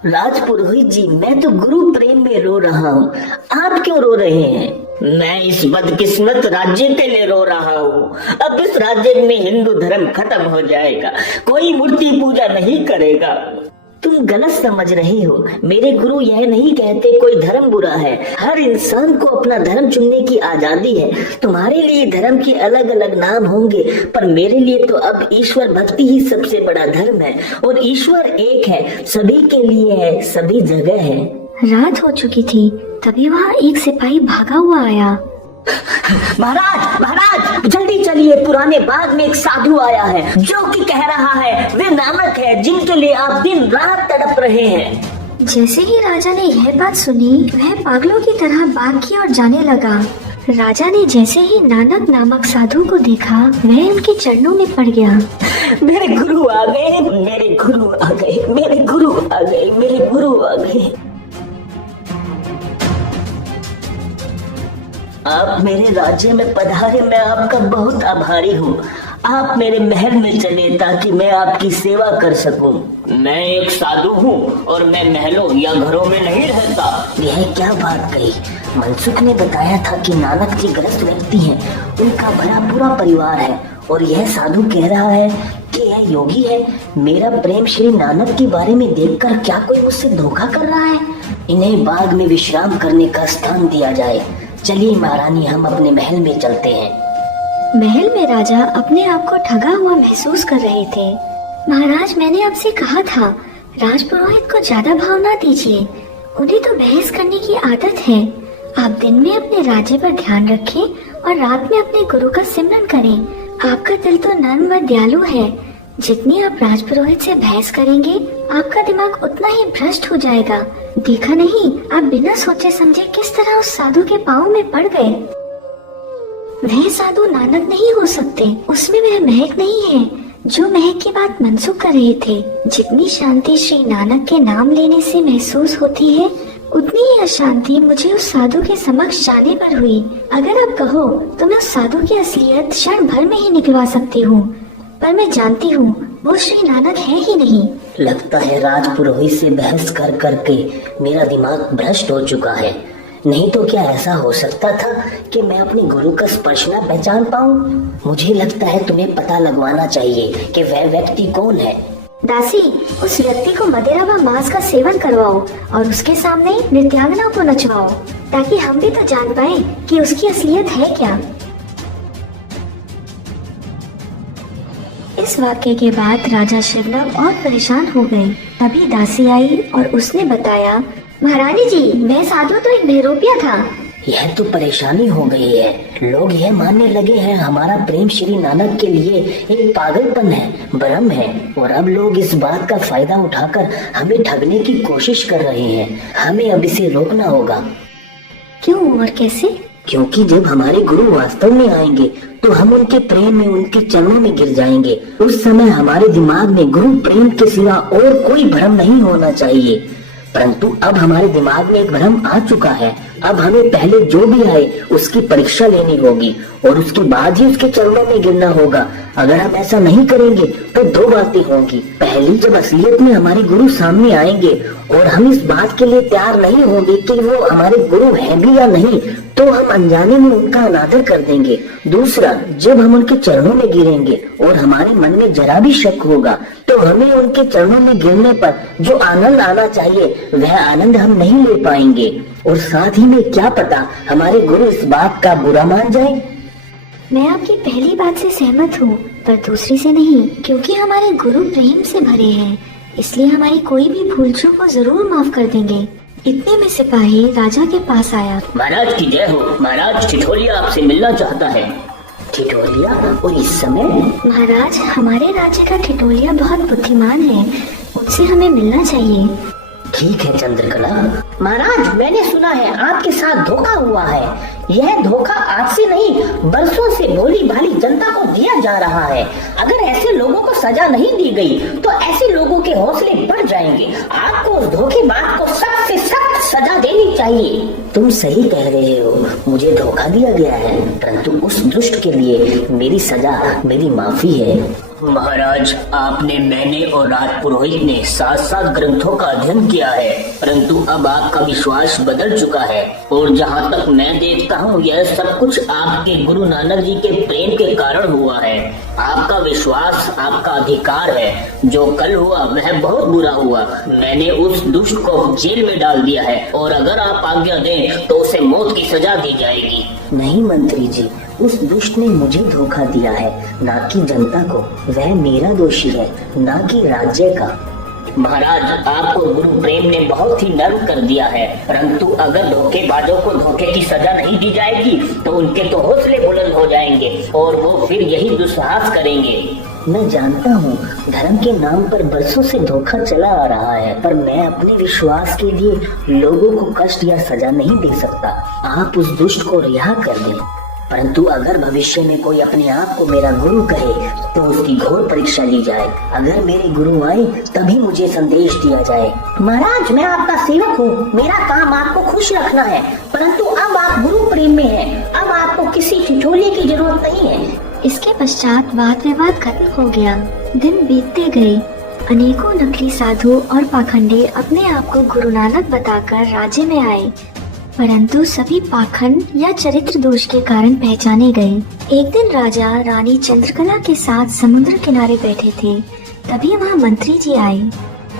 राजपुरोहित जी, मैं तो गुरु प्रेम में रो रहा हूँ। आप क्यों रो रहे हैं? मैं इस बदकिस्मत राज्य के लिए रो रहा हूँ। अब इस राज्य में हिंदू धर्म खत्म हो जाएगा, कोई मूर्ति पूजा नहीं करेगा। तुम गलत समझ रहे हो। मेरे गुरु यह नहीं कहते कोई धर्म बुरा है। हर इंसान को अपना धर्म चुनने की आजादी है। तुम्हारे लिए धर्म के अलग अलग नाम होंगे, पर मेरे लिए तो अब ईश्वर भक्ति ही सबसे बड़ा धर्म है। और ईश्वर एक है, सभी के लिए है, सभी जगह है। रात हो चुकी थी, तभी वहाँ एक सिपाही भागा हुआ आया। महाराज, महाराज, जल्दी चलिए, पुराने बाग में एक साधु आया है जो कि कह रहा है वे नानक है जिनके लिए आप दिन रात तड़प रहे हैं। जैसे ही राजा ने यह बात सुनी, वह पागलों की तरह बाग की ओर जाने लगा। राजा ने जैसे ही नानक नामक साधु को देखा, वह उनके चरणों में पड़ गया। मेरे गुरु आ गए, मेरे गुरु आ गए, मेरे गुरु आ गए, मेरे गुरु आ गए। आप मेरे राज्य में पधारे, मैं आपका बहुत आभारी हूँ। आप मेरे महल में चले ताकि मैं आपकी सेवा कर सकूं। मैं एक साधु हूँ और मैं महलों या घरों में नहीं रहता। यह क्या बात कही? मनसुख ने बताया था कि नानक जी ग्रस्त व्यक्ति हैं, उनका बड़ा पूरा परिवार है, और यह साधु कह रहा है कि यह योगी है। मेरा प्रेम श्री नानक के बारे में देखकर क्या कोई मुझसे धोखा कर रहा है? इन्हें बाग में विश्राम करने का स्थान दिया जाए। चलिए महारानी, हम अपने महल में चलते हैं। महल में राजा अपने आप को ठगा हुआ महसूस कर रहे थे। महाराज, मैंने आपसे कहा था, राजपुरोहित को ज्यादा भाव ना दीजिए। उन्हें तो बहस करने की आदत है। आप दिन में अपने राज्य पर ध्यान रखें और रात में अपने गुरु का सिमरन करें। आपका दिल तो नर्म व दयालु है। जितनी आप राजपुरोहित से बहस करेंगे, आपका दिमाग उतना ही भ्रष्ट हो जाएगा। देखा नहीं, आप बिना सोचे समझे किस तरह उस साधु के पाँव में पड़ गए। वह साधु नानक नहीं हो सकते, उसमें वह महक नहीं है जो महक की बात मनसुख कर रहे थे। जितनी शांति श्री नानक के नाम लेने से महसूस होती है, उतनी ही अशांति मुझे उस साधु के समक्ष जाने पर हुई। अगर आप कहो तो मैं उस साधु की असलियत क्षण भर में ही निकलवा सकती हूँ, पर मैं जानती हूँ वो श्री नानक है ही नहीं। लगता है राजपुरोहित से बहस कर करके मेरा दिमाग भ्रष्ट हो चुका है। नहीं तो क्या ऐसा हो सकता था कि मैं अपने गुरु का स्पर्श न पहचान पाऊं? मुझे लगता है तुम्हें पता लगवाना चाहिए कि वह व्यक्ति कौन है। दासी, उस व्यक्ति को मदिरा व मांस का सेवन करवाओ और उसके सामने नृत्यांगना को नचवाओ, ताकि हम भी तो जान पाए कि उसकी असलियत है क्या। इस वाक्य के बाद राजा शिवनव और परेशान हो गए। तभी दासी आई और उसने बताया, महारानी जी, वह साधु तो एक बहरूपिया था। यह तो परेशानी हो गई है। लोग यह मानने लगे हैं हमारा प्रेम श्री नानक के लिए एक पागलपन है, भ्रम है, और अब लोग इस बात का फायदा उठाकर हमें ठगने की कोशिश कर रहे हैं। हमें अब इसे रोकना होगा। क्यों और कैसे? क्योंकि जब हमारे गुरु वास्तव में आएंगे तो हम उनके प्रेम में उनके चरणों में गिर जाएंगे। उस समय हमारे दिमाग में गुरु प्रेम के सिवा और कोई भ्रम नहीं होना चाहिए। परंतु अब हमारे दिमाग में एक भ्रम आ चुका है। अब हमें पहले जो भी आए उसकी परीक्षा लेनी होगी और उसके बाद ही उसके चरणों में गिरना होगा। अगर हम ऐसा नहीं करेंगे तो दो बातें होंगी। पहली, जब असलियत में हमारे गुरु सामने आएंगे और हम इस बात के लिए तैयार नहीं होंगे कि वो हमारे गुरु हैं भी या नहीं, तो हम अनजाने में उनका अनादर कर देंगे। दूसरा, जब हम उनके चरणों में गिरेंगे और हमारे मन में जरा भी शक होगा, तो हमें उनके चरणों में गिरने पर जो आनंद आना चाहिए वह आनंद हम नहीं ले पाएंगे। और साथ ही में क्या पता हमारे गुरु इस बात का बुरा मान जाए। मैं आपकी पहली बात से सहमत हूँ, पर दूसरी से नहीं, क्योंकि हमारे गुरु प्रेम से भरे हैं, इसलिए हमारी कोई भी भूल चूक को जरूर माफ कर देंगे। इतने में सिपाही राजा के पास आया। महाराज की जय हो। महाराज, ठिठोलिया आपसे मिलना चाहता है। ठिठोलिया? और इस समय? महाराज, हमारे राज्य का ठिठोलिया बहुत बुद्धिमान है, उससे हमें मिलना चाहिए। ठीक है चंद्रकला। महाराज, मैंने सुना है आपके साथ धोखा हुआ है। यह धोखा आज से नहीं, बरसों से भोली भाली जनता को दिया जा रहा है। अगर ऐसे लोगों को सजा नहीं दी गई तो ऐसे लोगों के हौसले बढ़ जाएंगे। आपको उस धोखेबाज को सख्त से सख्त सजा देनी चाहिए। तुम सही कह रहे हो, मुझे धोखा दिया गया है, परंतु उस दुष्ट के लिए मेरी सजा, मेरी माफी है। महाराज, आपने, मैंने और राजपुरोहित ने 7 ग्रंथों का अध्ययन किया है, परंतु अब आपका विश्वास बदल चुका है और जहाँ तक मैं देखता हूँ यह सब कुछ आपके गुरु नानक जी के प्रेम के कारण हुआ है। आपका विश्वास आपका अधिकार है। जो कल हुआ वह बहुत बुरा हुआ। मैंने उस दुष्ट को जेल में डाल दिया है और अगर आप आज्ञा दें तो उसे मौत की सजा दी जाएगी। नहीं मंत्री जी, उस दुष्ट ने मुझे धोखा दिया है, ना कि जनता को। वह मेरा दोषी है, ना कि राज्य का। महाराज, आपको गुरु प्रेम ने बहुत ही नर्म कर दिया है, परंतु अगर धोखेबाजों को धोखे की सजा नहीं दी जाएगी तो उनके तो हौसले बुलंद हो जाएंगे और वो फिर यही दुस्साहस करेंगे। मैं जानता हूँ धर्म के नाम पर बरसों से धोखा चला आ रहा है, पर मैं अपने विश्वास के लिए लोगों को कष्ट या सजा नहीं दे सकता। आप उस दुष्ट को रिहा कर दें, परंतु अगर भविष्य में कोई अपने आप को मेरा गुरु कहे तो उसकी घोर परीक्षा ली जाए। अगर मेरे गुरु आए तभी मुझे संदेश दिया जाए। महाराज, मैं आपका सेवक हूँ, मेरा काम आपको खुश रखना है, परंतु अब आप गुरु प्रेम में हैं, अब आपको किसी ठिठोले की जरूरत नहीं है। इसके पश्चात वाद विवाद खत्म हो गया। दिन बीतते गए। अनेकों नकली साधु और पाखंडी अपने आप को गुरु नानक बताकर राज्य में आए, परंतु सभी पाखंड या चरित्र दोष के कारण पहचाने गए। एक दिन राजा रानी चंद्रकला के साथ समुद्र किनारे बैठे थे, तभी वहाँ मंत्री जी आए।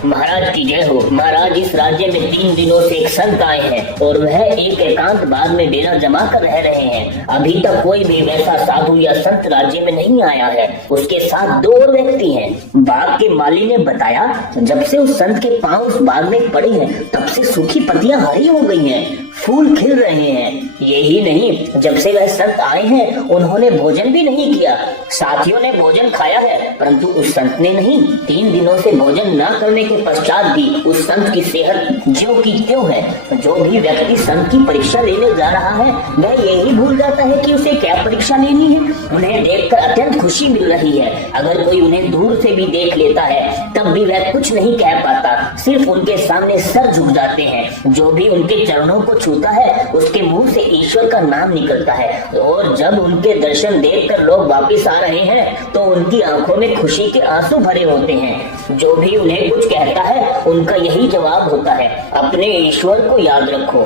महाराज की जय हो। महाराज, इस राज्य में 3 दिनों से एक संत आए हैं और वह एक एकांत बाग में डेरा जमा कर रह रहे हैं। अभी तक कोई भी वैसा साधु या संत राज्य में नहीं आया है। उसके साथ 2 और व्यक्ति हैं। बाग के माली ने बताया, जब से उस संत के पांव उस बाग में पड़े हैं तब से सूखी पत्तियां हरी हो गई हैं, फूल खिल रहे हैं। यही नहीं, जब से वह संत आए हैं उन्होंने भोजन भी नहीं किया। साथियों ने भोजन खाया है, परंतु उस संत ने नहीं। 3 दिनों से भोजन न करने के पश्चात भी उस संत की सेहत ज्यों की त्यों है। जो भी व्यक्ति संत की परीक्षा लेने जा रहा है वह यही भूल जाता है कि उसे क्या परीक्षा लेनी है। उन्हें देखकर अत्यंत खुशी मिल रही है। अगर कोई उन्हें दूर से भी देख लेता है तब भी वह कुछ नहीं कह पाता, सिर्फ उनके सामने सर झुक जाते हैं। जो भी उनके चरणों को छूता है उसके मुंह से ईश्वर का नाम निकलता है और जब उनके दर्शन देखकर लोग वापिस आ रहे हैं तो उनकी आंखों में खुशी के आंसू भरे होते हैं। जो भी उन्हें कुछ कहता है उनका यही जवाब होता है, अपने ईश्वर को याद रखो।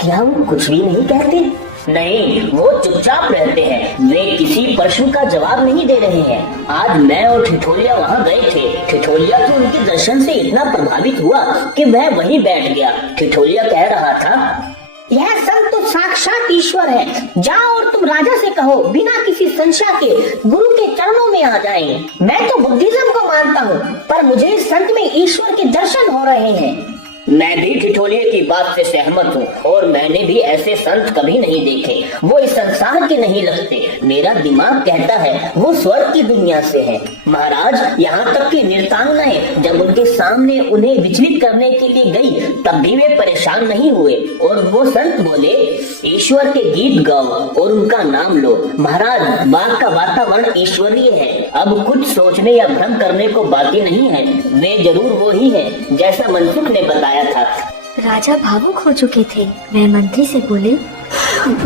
क्या वो कुछ भी नहीं कहते? नहीं, वो चुपचाप रहते हैं। वे किसी प्रश्न का जवाब नहीं दे रहे हैं। आज मैं और ठिठोलिया वहाँ गए थे। ठिठोलिया तो उनके दर्शन से इतना प्रभावित हुआ कि वह वहीं बैठ गया। ठिठोलिया कह रहा था, यह संत तो साक्षात ईश्वर है। जाओ और तुम राजा से कहो बिना किसी संशय के गुरु के चरणों में आ जाएं। मैं तो बुद्धिज्म को मानता हूँ, पर मुझे इस संत में ईश्वर के दर्शन हो रहे हैं। मैं भी ठिठोलिए की बात से सहमत हूँ और मैंने भी ऐसे संत कभी नहीं देखे। वो इस संसार के नहीं लगते। मेरा दिमाग कहता है वो स्वर्ग की दुनिया से हैं। महाराज, यहाँ तक कि नृत्यांगनाएं जब उनके सामने उन्हें विचलित करने के लिए गई तब भी वे परेशान नहीं हुए और वो संत बोले, ईश्वर के गीत गाओ और उनका नाम लो। महाराज, बाग का वातावरण ईश्वरीय है। अब कुछ सोचने या भ्रम करने को बाकी नहीं है। वे जरूर वो ही है जैसा मनसुख ने बताया था। राजा भावुक हो चुके थे। वह मंत्री से बोले,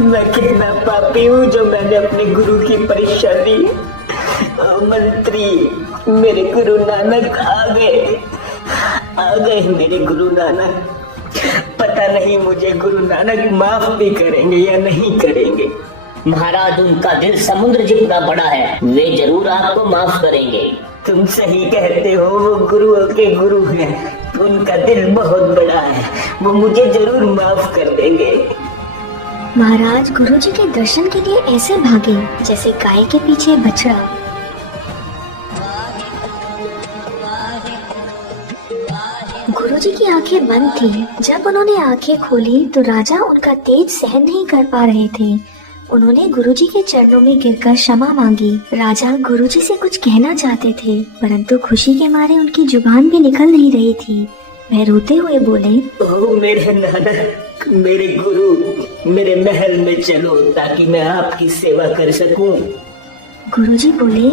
मैं कितना पापी हूँ जो मैंने अपने गुरु की परीक्षा दी। मंत्री, मेरे गुरु नानक आ गए मेरे गुरु नानक। पता नहीं मुझे गुरु नानक माफ भी करेंगे या नहीं करेंगे। महाराज, उनका दिल समुद्र जितना बड़ा है, वे जरूर आपको माफ करेंगे। तुम सही कहते हो, वो गुरुओं के गुरु हैं। उनका दिल बहुत बड़ा है, वो मुझे जरूर माफ कर देंगे। महाराज गुरुजी के दर्शन के लिए ऐसे भागे जैसे गाय के पीछे बछड़ा। गुरुजी की आंखें बंद थी। जब उन्होंने आंखें खोली तो राजा उनका तेज सहन नहीं कर पा रहे थे। उन्होंने गुरुजी के चरणों में गिरकर क्षमा मांगी। राजा गुरुजी से कुछ कहना चाहते थे, परंतु खुशी के मारे उनकी जुबान भी निकल नहीं रही थी। वह रोते हुए बोले, ओ मेरे नानक, मेरे गुरु, मेरे महल में चलो ताकि मैं आपकी सेवा कर सकूं। गुरुजी बोले,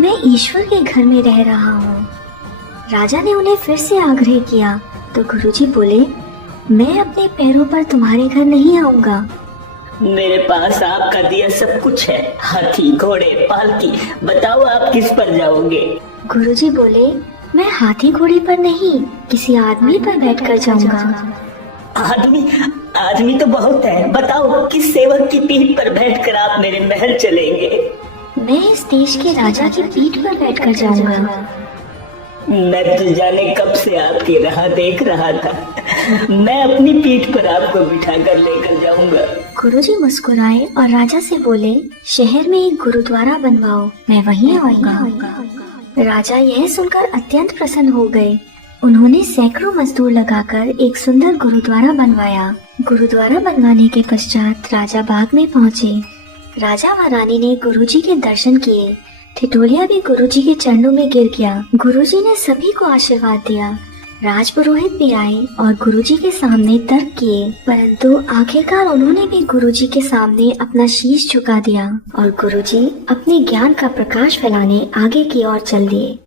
मैं ईश्वर के घर में रह रहा हूँ। राजा ने उन्हें फिर से आग्रह किया, तो गुरुजी बोले, मैं अपने पैरों पर तुम्हारे घर नहीं आऊंगा। मेरे पास आपका दिया सब कुछ है, हाथी, घोड़े, पालकी। बताओ आप किस पर जाओगे? गुरुजी बोले, मैं हाथी घोड़े पर नहीं, किसी आदमी पर बैठकर जाऊंगा। आदमी तो बहुत है। बताओ किस सेवक की पीठ पर बैठकर आप मेरे महल चलेंगे? मैं इस देश के राजा की पीठ पर बैठकर जाऊंगा। मैं तो जाने कब से आपकी राह देख रहा था। मैं अपनी पीठ पर आपको बिठाकर लेकर जाऊंगा। गुरुजी मुस्कुराए और राजा से बोले, शहर में एक गुरुद्वारा बनवाओ, मैं वहीं आऊंगा। राजा यह सुनकर अत्यंत प्रसन्न हो गए। उन्होंने सैकड़ों मजदूर लगाकर एक सुंदर गुरुद्वारा बनवाया। गुरुद्वारा बनवाने के पश्चात राजा बाग में पहुँचे। राजा व रानी ने गुरुजी के दर्शन किए। ठिठोलिया भी गुरुजी के चरणों में गिर गया। गुरुजी ने सभी को आशीर्वाद दिया। राजपुरोहित भी आए और गुरुजी के सामने तर्क किए, परंतु आखिरकार उन्होंने भी गुरुजी के सामने अपना शीश झुका दिया और गुरुजी अपने ज्ञान का प्रकाश फैलाने आगे की ओर चल दिए।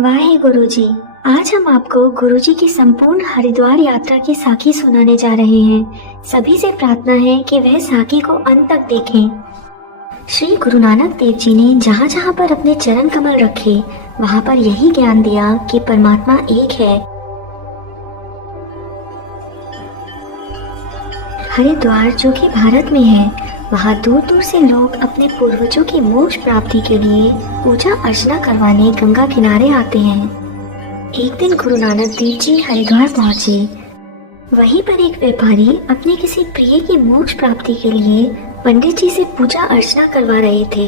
वाहे गुरुजी, आज हम आपको गुरुजी की संपूर्ण हरिद्वार यात्रा की साखी सुनाने जा रहे हैं। सभी से प्रार्थना है कि वह साखी को अंत तक देखें। श्री गुरु नानक देव जी ने जहाँ जहाँ पर अपने चरण कमल रखे, वहाँ पर यही ज्ञान दिया कि परमात्मा एक है। हरिद्वार जो कि भारत में है, वहाँ दूर दूर से लोग अपने पूर्वजों की मोक्ष प्राप्ति के लिए पूजा अर्चना करवाने गंगा किनारे आते हैं। एक दिन गुरु नानक देव जी हरिद्वार पहुँचे। वहीं पर एक व्यापारी अपने किसी प्रिय की मोक्ष प्राप्ति के लिए पंडित जी से पूजा अर्चना करवा रहे थे।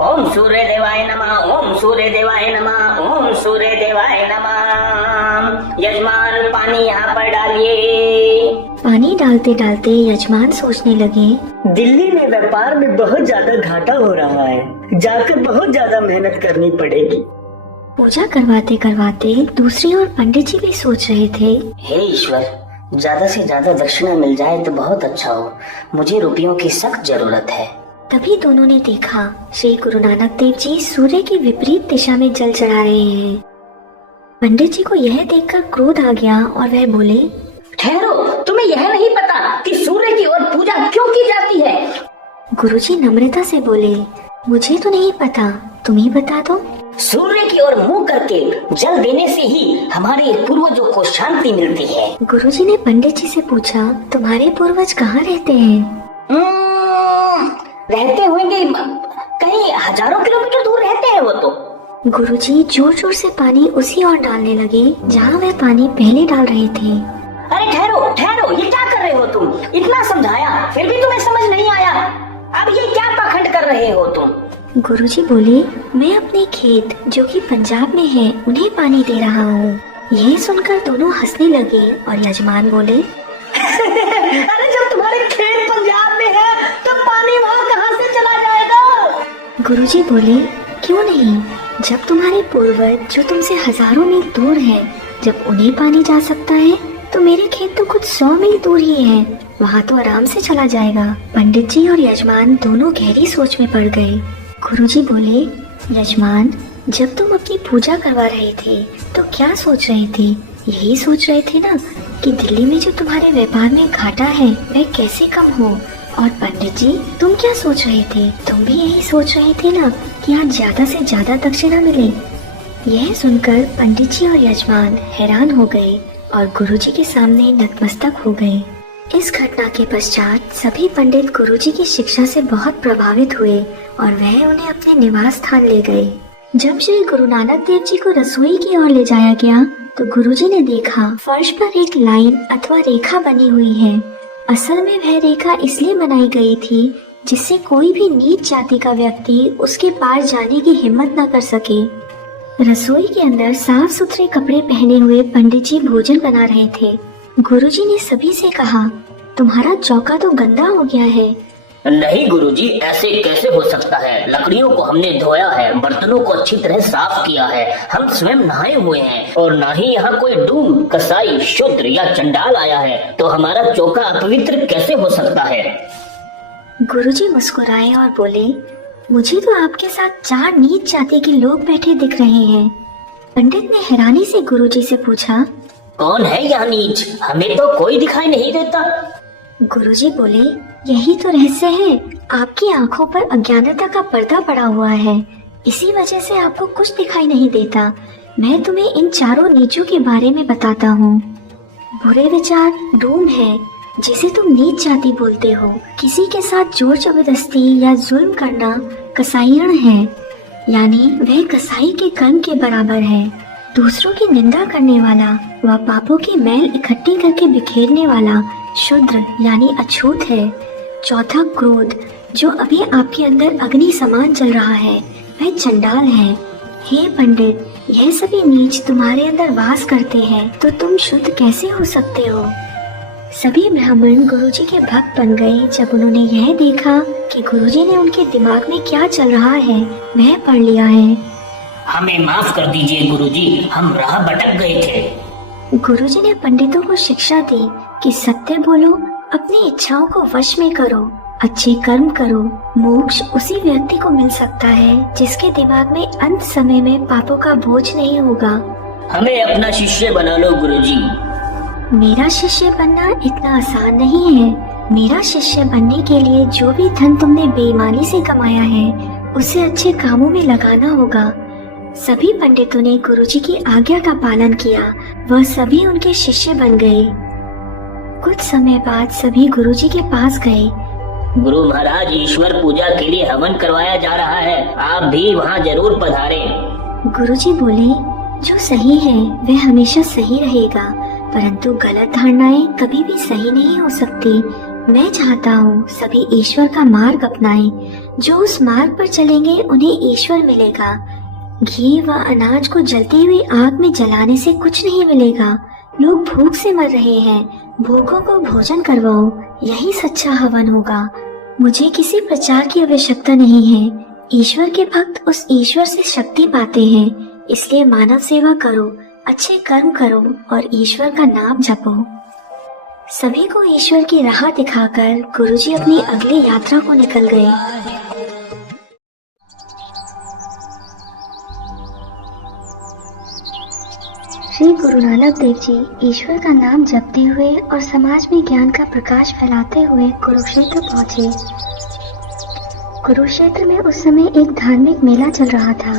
ओम सूर्य देवाय नमः, ओम सूर्य देवाय नमः, ओम सूर्य देवाय नमः। यजमान पानी यहाँ पर डालिए। पानी डालते डालते यजमान सोचने लगे, दिल्ली में व्यापार में बहुत ज्यादा घाटा हो रहा है, जाकर बहुत ज्यादा मेहनत करनी पड़ेगी। पूजा करवाते करवाते दूसरी ओर पंडित जी भी सोच रहे थे, हे ईश्वर, ज्यादा से ज्यादा दक्षिणा मिल जाए तो बहुत अच्छा हो। मुझे रुपयों की सख्त जरूरत है। तभी दोनों ने देखा श्री गुरु नानक देव जी सूर्य की विपरीत दिशा में जल चढ़ा रहे हैं। पंडित जी को यह देखकर क्रोध आ गया और वह बोले, ठहरो, तुम्हें यह नहीं पता कि सूर्य की ओर पूजा क्यों की जाती है? गुरुजी नम्रता से बोले, मुझे तो नहीं पता, तुम ही बता दो। सूर्य की ओर मुंह करके जल देने से ही हमारे पूर्वजों को शांति मिलती है। गुरुजी ने पंडित जी से पूछा, तुम्हारे पूर्वज कहाँ रहते हैं? रहते होंगे कहीं हजारों किलोमीटर दूर रहते हैं वो तो। गुरुजी जोर जोर से पानी उसी ओर डालने लगे जहाँ वह पानी पहले डाल रहे थे। अरे ठहरो ठहरो, ये क्या कर रहे हो तुम? इतना समझाया फिर भी तुम्हें समझ नहीं आया। अब ये क्या पाखंड कर रहे हो तुम? गुरुजी बोले, मैं अपने खेत जो कि पंजाब में है उन्हें पानी दे रहा हूँ। यह सुनकर दोनों हंसने लगे और यजमान बोले, अरे जब तुम्हारे खेत पंजाब में है तो पानी वहाँ कहाँ से चला जाएगा? गुरुजी बोले, क्यों नहीं, जब तुम्हारे पूर्वज जो तुमसे हजारों मील दूर हैं, जब उन्हें पानी जा सकता है तो मेरे खेत तो कुछ 100 मील दूर ही है, वहाँ तो आराम से चला जाएगा। पंडित जी और यजमान दोनों गहरी सोच में पड़ गए। गुरुजी बोले, यजमान, जब तुम अपनी पूजा करवा रहे थे तो क्या सोच रहे थे? यही सोच रहे थे ना कि दिल्ली में जो तुम्हारे व्यापार में घाटा है वह कैसे कम हो। और पंडित जी, तुम क्या सोच रहे थे? तुम भी यही सोच रहे थे ना कि आज ज्यादा से ज्यादा दक्षिणा मिले। यह सुनकर पंडित जी और यजमान हैरान हो गए और गुरुजी के सामने नतमस्तक हो गए। इस घटना के पश्चात सभी पंडित गुरुजी की शिक्षा से बहुत प्रभावित हुए और वह उन्हें अपने निवास स्थान ले गए। जब श्री गुरु नानक देव जी को रसोई की ओर ले जाया गया तो गुरुजी ने देखा फर्श पर एक लाइन अथवा रेखा बनी हुई है। असल में वह रेखा इसलिए बनाई गई थी जिससे कोई भी नीच जाति का व्यक्ति उसके पार जाने की हिम्मत न कर सके। रसोई के अंदर साफ सुथरे कपड़े पहने हुए पंडित जी भोजन बना रहे थे। गुरुजी ने सभी से कहा, तुम्हारा चौका तो गंदा हो गया है। नहीं गुरुजी, ऐसे कैसे हो सकता है? लकड़ियों को हमने धोया है, बर्तनों को अच्छी तरह साफ किया है, हम स्वयं नहाए हुए हैं और ना ही यहाँ कोई डूम, कसाई, शूद्र या चंडाल आया है, तो हमारा चौका अपवित्र कैसे हो सकता है? गुरुजी मुस्कुराए और बोले, मुझे तो आपके साथ 4 नीच जाति के लोग बैठे दिख रहे हैं। पंडित ने हैरानी से गुरुजी से पूछा, कौन है यह नीच? हमें तो कोई दिखाई नहीं देता। गुरुजी बोले, यही तो रहस्य है। आपकी आंखों पर अज्ञानता का पर्दा पड़ा हुआ है, इसी वजह से आपको कुछ दिखाई नहीं देता। मैं तुम्हें इन चारों नीचों के बारे में बताता हूँ। बुरे विचार डूम है, जिसे तुम नीच जाति बोलते हो। किसी के साथ जोर जबरदस्ती या जुल्म करना कसाईण है, यानी वह कसाई के कर्म के बराबर है। दूसरों की निंदा करने वाला व पापों की मैल इकट्ठी करके बिखेरने वाला शूद्र यानी अछूत है। चौथा क्रोध, जो अभी आपके अंदर अग्नि समान जल रहा है, वह चंडाल है। हे पंडित, यह सभी नीच तुम्हारे अंदर वास करते हैं, तो तुम शुद्ध कैसे हो सकते हो? सभी ब्राह्मण गुरुजी के भक्त बन गए जब उन्होंने यह देखा कि गुरुजी ने उनके दिमाग में क्या चल रहा है वह पढ़ लिया है। हमें माफ कर दीजिए गुरुजी, हम राह भटक गए थे। गुरुजी ने पंडितों को शिक्षा दी कि सत्य बोलो, अपनी इच्छाओं को वश में करो, अच्छे कर्म करो। मोक्ष उसी व्यक्ति को मिल सकता है जिसके दिमाग में अंत समय में पापों का बोझ नहीं होगा। हमें अपना शिष्य बना लो गुरुजी। मेरा शिष्य बनना इतना आसान नहीं है। मेरा शिष्य बनने के लिए जो भी धन तुमने बेईमानी से कमाया है, उसे अच्छे कामों में लगाना होगा। सभी पंडितों ने गुरुजी की आज्ञा का पालन किया, वह सभी उनके शिष्य बन गए। कुछ समय बाद सभी गुरुजी के पास गए। गुरु महाराज, ईश्वर पूजा के लिए हवन करवाया जा रहा है, आप भी वहाँ जरूर पधारें। गुरुजी बोले, जो सही है वह हमेशा सही रहेगा, परंतु गलत धारणाएं कभी भी सही नहीं हो सकती। मैं चाहता हूँ सभी ईश्वर का मार्ग अपनाएं। जो उस मार्ग पर चलेंगे उन्हें ईश्वर मिलेगा। घी व अनाज को जलती हुई आग में जलाने से कुछ नहीं मिलेगा। लोग भूख से मर रहे हैं, भूखों को भोजन करवाओ, यही सच्चा हवन होगा। मुझे किसी प्रचार की आवश्यकता नहीं है। ईश्वर के भक्त उस ईश्वर से शक्ति पाते हैं, इसलिए मानव सेवा करो, अच्छे कर्म करो और ईश्वर का नाम जपो। सभी को ईश्वर की राह दिखाकर गुरुजी अपनी अगली यात्रा को निकल गए। श्री गुरु नानक देव जी ईश्वर का नाम जपते हुए और समाज में ज्ञान का प्रकाश फैलाते हुए कुरुक्षेत्र पहुंचे। कुरुक्षेत्र में उस समय एक धार्मिक मेला चल रहा था।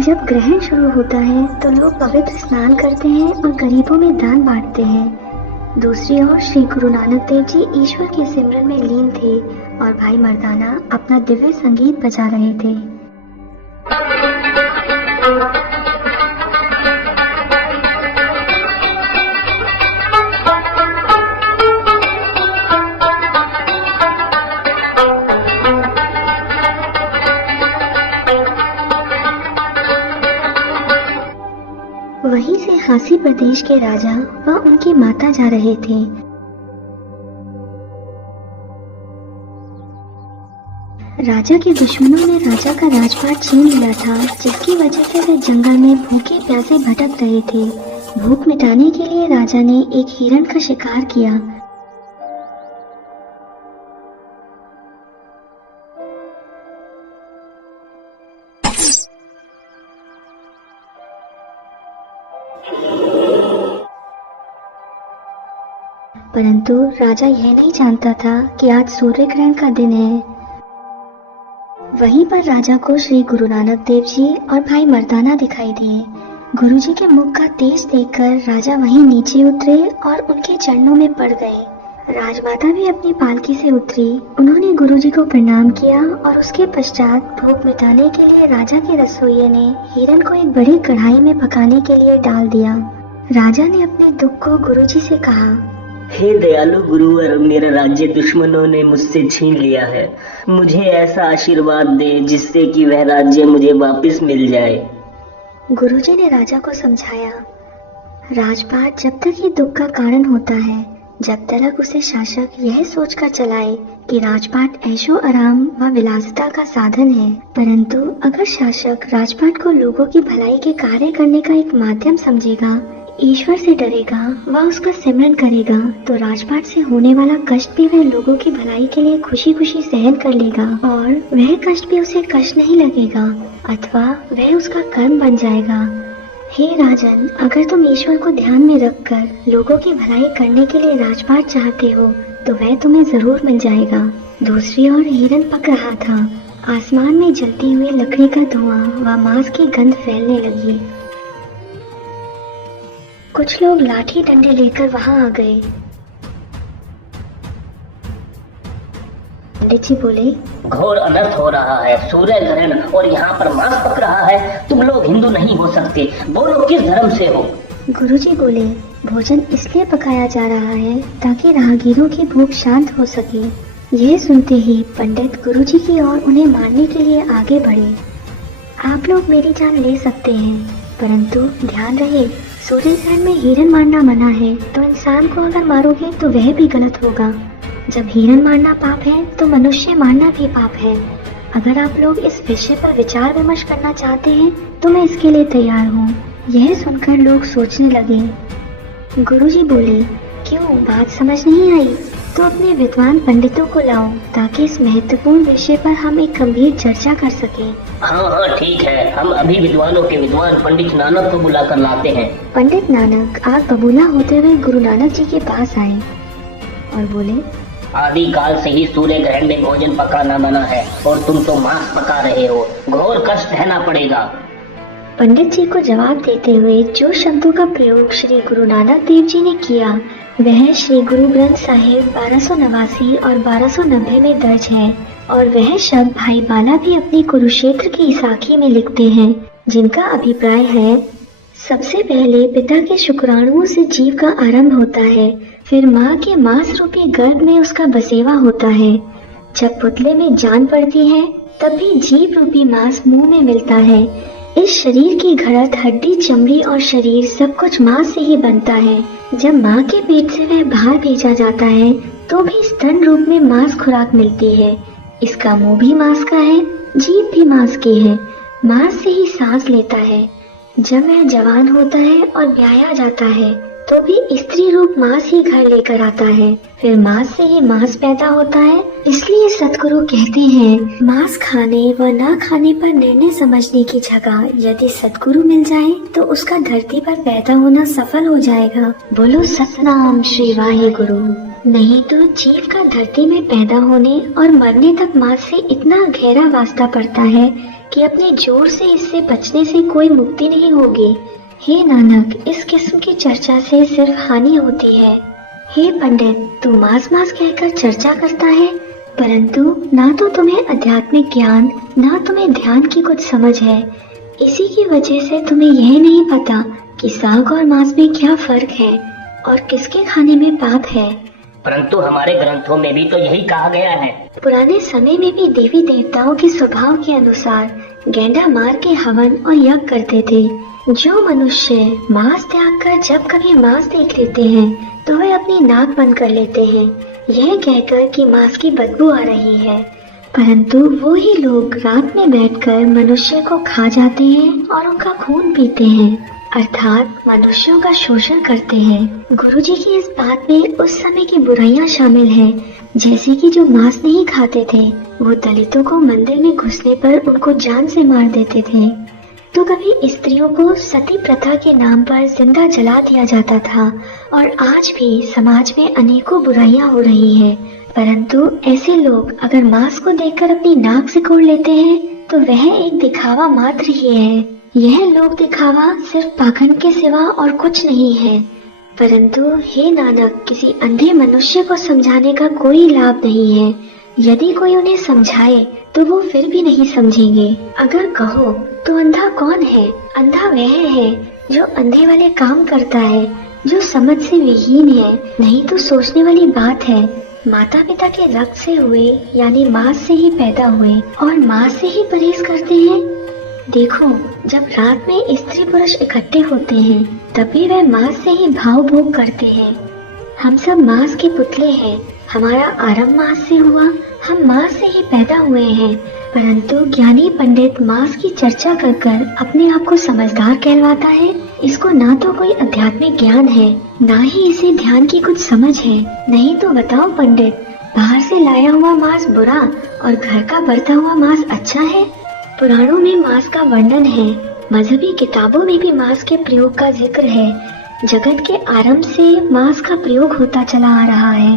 जब ग्रहण शुरू होता है तो लोग पवित्र स्नान करते हैं और गरीबों में दान बांटते हैं। दूसरी ओर श्री गुरु नानक देव जी ईश्वर के सिमरन में लीन थे और भाई मर्दाना अपना दिव्य संगीत बजा रहे थे। वहीं से हासी प्रदेश के राजा व उनकी माता जा रहे थे। राजा के दुश्मनों ने राजा का राजपाट छीन लिया था, जिसकी वजह से वे जंगल में भूखे प्यासे भटक रहे थे। भूख मिटाने के लिए राजा ने एक हिरण का शिकार किया। परंतु राजा यह नहीं जानता था कि आज सूर्य ग्रहण का दिन है। वहीं पर राजा को श्री गुरु नानक देव जी और भाई मर्दाना दिखाई दिए। गुरुजी के मुख का तेज देखकर राजा वहीं नीचे उतरे और उनके चरणों में पड़ गए। राजमाता भी अपनी पालकी से उतरी। उन्होंने गुरुजी को प्रणाम किया और उसके पश्चात भूख मिटाने के लिए राजा के रसोइये ने हिरण को एक बड़ी कढ़ाई में पकाने के लिए डाल दिया। राजा ने अपने दुख को गुरुजी से कहा, हे दयालु गुरुवर, मेरा राज्य दुश्मनों ने मुझसे छीन लिया है। मुझे ऐसा आशीर्वाद दे जिससे कि वह राज्य मुझे वापस मिल जाए। गुरुजी ने राजा को समझाया, राजपाट जब तक ही दुख का कारण होता है, जब तक उसे शासक यह सोचकर चलाए कि राजपाट ऐशो आराम व विलासिता का साधन है। परंतु अगर शासक राजपाट को लोगों की भलाई के कार्य करने का एक माध्यम समझेगा, ईश्वर से डरेगा व उसका सिमरन करेगा, तो राजपाट से होने वाला कष्ट भी वह लोगों की भलाई के लिए खुशी खुशी सहन कर लेगा और वह कष्ट भी उसे कष्ट नहीं लगेगा, अथवा वह उसका कर्म बन जाएगा। हे राजन, अगर तुम ईश्वर को ध्यान में रखकर लोगों की भलाई करने के लिए राजपाट चाहते हो तो वह तुम्हें जरूर मिल जाएगा। दूसरी ओर हिरन पक रहा था। आसमान में जलती हुई लकड़ी का धुआं व मांस की गंध फैलने लगी। कुछ लोग लाठी डंडे लेकर वहां आ गए। पंडित जी बोले, घोर अनर्थ हो रहा है, सूर्य ग्रहण और यहाँ पर मांस पक रहा है। तुम लोग हिंदू नहीं हो सकते, बोलो किस धर्म से हो? गुरुजी बोले, भोजन इसलिए पकाया जा रहा है ताकि राहगीरों की भूख शांत हो सके। यह सुनते ही पंडित गुरुजी की ओर उन्हें मारने के लिए आगे बढ़े। आप लोग मेरी जान ले सकते हैं, परंतु ध्यान रहे, सूर्य ग्रहण में हिरन मारना मना है, तो इंसान को अगर मारोगे तो वह भी गलत होगा। जब हिरन मारना पाप है तो मनुष्य मारना भी पाप है। अगर आप लोग इस विषय पर विचार विमर्श करना चाहते हैं तो मैं इसके लिए तैयार हूँ। यह सुनकर लोग सोचने लगे। गुरुजी बोले, क्यों, बात समझ नहीं आई? तो अपने विद्वान पंडितों को लाओ ताकि इस महत्वपूर्ण विषय पर हम एक गंभीर चर्चा कर सकें। हाँ ठीक है, हम अभी विद्वानों के विद्वान पंडित नानक को बुलाकर लाते हैं। पंडित नानक आग बबूला होते हुए गुरु नानक जी के पास आए और बोले, आदि काल से ही सूर्य ग्रहण में भोजन पकाना मना है और तुम तो मांस पका रहे हो। घोर कष्ट सहना पड़ेगा। पंडित जी को जवाब देते हुए जो शब्दों का प्रयोग श्री गुरु नानक देव जी ने किया वह श्री गुरु ग्रंथ साहिब 1289 और 1290 में दर्ज है, और वह शब्द भाई बाला भी अपनी कुरुक्षेत्र की साखी में लिखते हैं, जिनका अभिप्राय है, सबसे पहले पिता के शुक्राणुओं से जीव का आरंभ होता है, फिर माँ के मांस रूपी गर्भ में उसका बसेवा होता है। जब पुतले में जान पड़ती है तब भी जीव रूपी मांस मुंह में मिलता है। इस शरीर की घड़त हड्डी, चमड़ी और शरीर सब कुछ मांस से ही बनता है। जब माँ के पेट से वह बाहर भेजा जाता है तो भी स्तन रूप में मांस खुराक मिलती है। इसका मुंह भी मांस का है, जीभ भी मांस की है, मांस से ही सांस लेता है। जब वह जवान होता है और ब्याया जाता है तो भी स्त्री रूप मांस ही घर लेकर आता है, फिर मांस से ही मांस पैदा होता है। इसलिए सतगुरु कहते हैं, मांस खाने व न खाने पर निर्णय समझने की जगह यदि सतगुरु मिल जाए तो उसका धरती पर पैदा होना सफल हो जाएगा। बोलो सतनाम श्री वाहेगुरु। नहीं तो जीव का धरती में पैदा होने और मरने तक मांस से इतना गहरा वास्ता पड़ता है कि अपने जोर से इससे बचने से कोई मुक्ति नहीं होगी। हे नानक, इस किस्म की चर्चा से सिर्फ हानि होती है। हे पंडित, तू मांस मांस कहकर चर्चा करता है, परंतु ना तो तुम्हें आध्यात्मिक ज्ञान ना तुम्हें ध्यान की कुछ समझ है। इसी की वजह से तुम्हें यह नहीं पता कि साग और मांस में क्या फर्क है और किसके खाने में पाप है। परंतु हमारे ग्रंथों में भी तो यही कहा गया है। पुराने समय में भी देवी देवताओं के स्वभाव के अनुसार गेंडा मार के हवन और यज्ञ करते थे। जो मनुष्य मांस त्याग कर जब कभी मांस देख लेते हैं तो वे अपनी नाक बंद कर लेते हैं, यह कहकर कि मांस की बदबू आ रही है। परंतु वो ही लोग रात में बैठकर मनुष्य को खा जाते हैं और उनका खून पीते हैं, अर्थात मनुष्यों का शोषण करते हैं। गुरुजी की इस बात में उस समय की बुराइयां शामिल हैं, जैसे कि जो मांस नहीं खाते थे वो दलितों को मंदिर में घुसने पर उनको जान से मार देते थे, तो कभी स्त्रियों को सती प्रथा के नाम पर जिंदा जला दिया जाता था, और आज भी समाज में अनेकों बुराइयां हो रही हैं। परंतु ऐसे लोग अगर मांस को देखकर अपनी नाक सिकोड़ लेते हैं तो वह एक दिखावा मात्र ही है। यह लोक दिखावा सिर्फ पाखंड के सिवा और कुछ नहीं है। परंतु हे नानक, किसी अंधे मनुष्य को समझाने का कोई लाभ नहीं है। यदि कोई उन्हें समझाए तो वो फिर भी नहीं समझेंगे। अगर कहो तो अंधा कौन है? अंधा वह है जो अंधे वाले काम करता है, जो समझ से विहीन है। नहीं तो सोचने वाली बात है, माता पिता के रक्त से हुए यानी मांस से ही पैदा हुए और मांस से ही परहेज करते हैं। देखो, जब रात में स्त्री पुरुष इकट्ठे होते हैं तभी वह मांस से ही भाव भोग करते हैं। हम सब मांस के पुतले हैं, हमारा आरंभ मांस से हुआ, हम मांस से ही पैदा हुए हैं। परंतु ज्ञानी पंडित मांस की चर्चा कर कर अपने आप को समझदार कहलवाता है। इसको ना तो कोई आध्यात्मिक ज्ञान है, ना ही इसे ध्यान की कुछ समझ है। नहीं तो बताओ पंडित, बाहर से लाया हुआ मांस बुरा और घर का बरता हुआ मांस अच्छा है? पुराणों में मांस का वर्णन है, मजहबी किताबों में भी मांस के प्रयोग का जिक्र है। जगत के आरंभ से मांस का प्रयोग होता चला आ रहा है।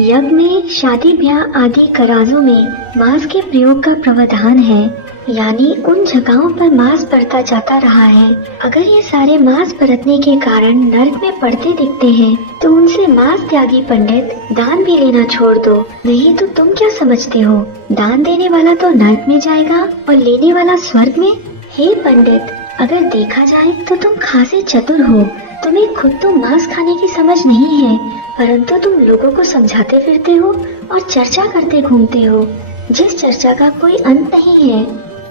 यज्ञ में, शादी ब्याह आदि कराजों में मांस के प्रयोग का प्रावधान है, यानी उन जगहों पर मांस पड़ता जाता रहा है। अगर ये सारे मांस परतने के कारण नरक में पड़ते दिखते हैं, तो उनसे मांस त्यागी पंडित दान भी लेना छोड़ दो, नहीं तो तुम क्या समझते हो, दान देने वाला तो नरक में जाएगा और लेने वाला स्वर्ग में? हे पंडित, अगर देखा जाए तो तुम खासे चतुर हो। तुम्हें खुद तो मांस खाने की समझ नहीं है, परंतु तुम लोगों को समझाते फिरते हो और चर्चा करते घूमते हो, जिस चर्चा का कोई अंत नहीं है।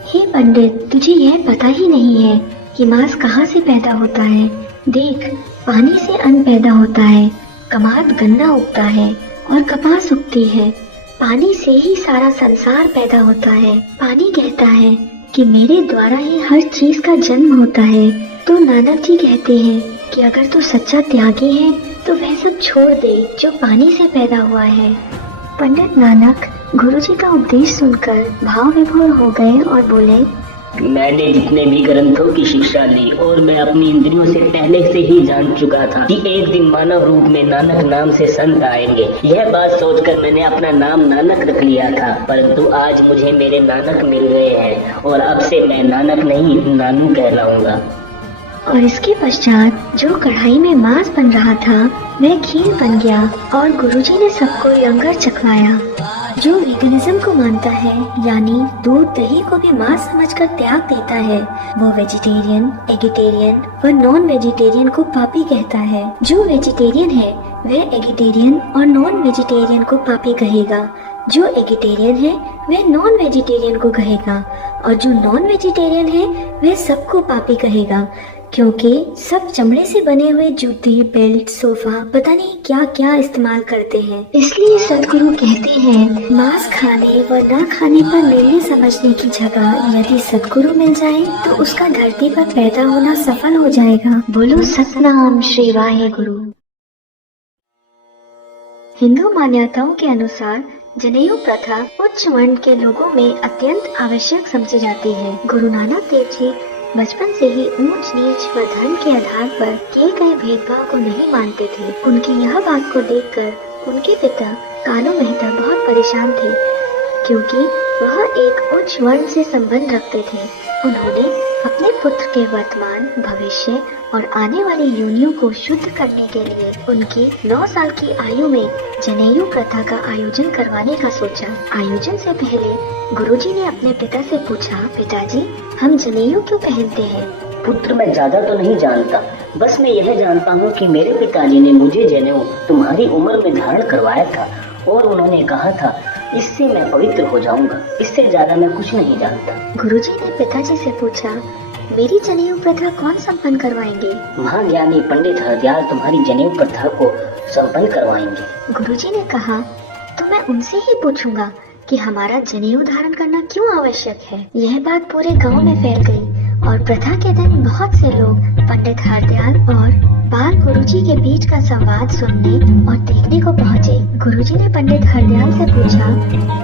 हे पंडित, तुझे यह पता ही नहीं है कि मांस कहाँ से पैदा होता है। देख, पानी से अन्न पैदा होता है, कमाद गन्ना उगता है और कपास उगती है। पानी से ही सारा संसार पैदा होता है। पानी कहता है कि मेरे द्वारा ही हर चीज का जन्म होता है। तो नानक जी कहते हैं कि अगर तू सच्चा त्यागी है तो वह सब छोड़ दे जो पानी से पैदा हुआ है। पंडित नानक गुरुजी का उपदेश सुनकर भाव विभोर हो गए और बोले, मैंने जितने भी ग्रंथों की शिक्षा ली और मैं अपनी इंद्रियों से पहले से ही जान चुका था कि एक दिन मानव रूप में नानक नाम से संत आएंगे। यह बात सोचकर मैंने अपना नाम नानक रख लिया था, परंतु आज मुझे मेरे नानक मिल गए हैं और अब से मैं नानक नहीं नानू कहलाऊंगा। और इसके पश्चात जो कढ़ाई में मांस बन रहा था वह खीर बन गया और गुरुजी ने सबको लंगर चखवाया। जो वेगनिज्म को मानता है, यानी दूध दही को भी मांस समझकर त्याग देता है, वो वेजिटेरियन, एगिटेरियन व नॉन वेजिटेरियन को पापी कहता है। जो वेजिटेरियन है वह एगिटेरियन और नॉन वेजिटेरियन को पापी कहेगा। जो एगिटेरियन है वह नॉन वेजिटेरियन को कहेगा और जो नॉन वेजिटेरियन है वह सबको पापी कहेगा, क्योंकि सब चमड़े से बने हुए जूते, बेल्ट, सोफा पता नहीं क्या क्या इस्तेमाल करते हैं। इसलिए सदगुरु कहते हैं, मांस खाने व न खाने पर निर्णय समझने की जगह यदि सदगुरु मिल जाए तो उसका धरती पर पैदा होना सफल हो जाएगा। बोलो सतनाम श्री वाहेगुरु। हिंदू मान्यताओं के अनुसार जनेऊ प्रथा उच्च वर्ण के लोगों में अत्यंत आवश्यक समझी जाती है। गुरु नानक देव जी बचपन से ही ऊंच नीच व धन के आधार पर किए गए भेदभाव को नहीं मानते थे। उनकी यह बात को देखकर उनके पिता कालू मेहता बहुत परेशान थे, क्योंकि वह एक उच्च वर्ण से संबंध रखते थे। उन्होंने अपने पुत्र के वर्तमान, भविष्य और आने वाली योनियों को शुद्ध करने के लिए उनकी 9 साल की आयु में जनेऊ प्रथा का आयोजन करवाने का सोचा। आयोजन से पहले गुरुजी ने अपने पिता से पूछा, पिताजी, हम जनेऊ क्यों पहनते हैं? पुत्र, मैं ज्यादा तो नहीं जानता, बस मैं यह जानता हूँ कि मेरे पिताजी ने मुझे जनेऊ तुम्हारी उम्र में धारण करवाया था और उन्होंने कहा था इससे मैं पवित्र हो जाऊंगा। इससे ज्यादा मैं कुछ नहीं जानता। गुरुजी ने पिताजी से पूछा, मेरी जनेऊ प्रथा कौन संपन्न करवाएंगे? महाज्ञानी पंडित हरदयाल तुम्हारी जनेऊ प्रथा को संपन्न करवाएंगे। गुरुजी ने कहा, तो मैं उनसे ही पूछूंगा कि हमारा जनेऊ धारण करना क्यों आवश्यक है। यह बात पूरे गांव में फैल गई और प्रथा के दिन बहुत से लोग पंडित हरदयाल और बाल गुरुजी के बीच का संवाद सुनने और देखने को पहुँचे। गुरुजी ने पंडित हरदयाल से पूछा,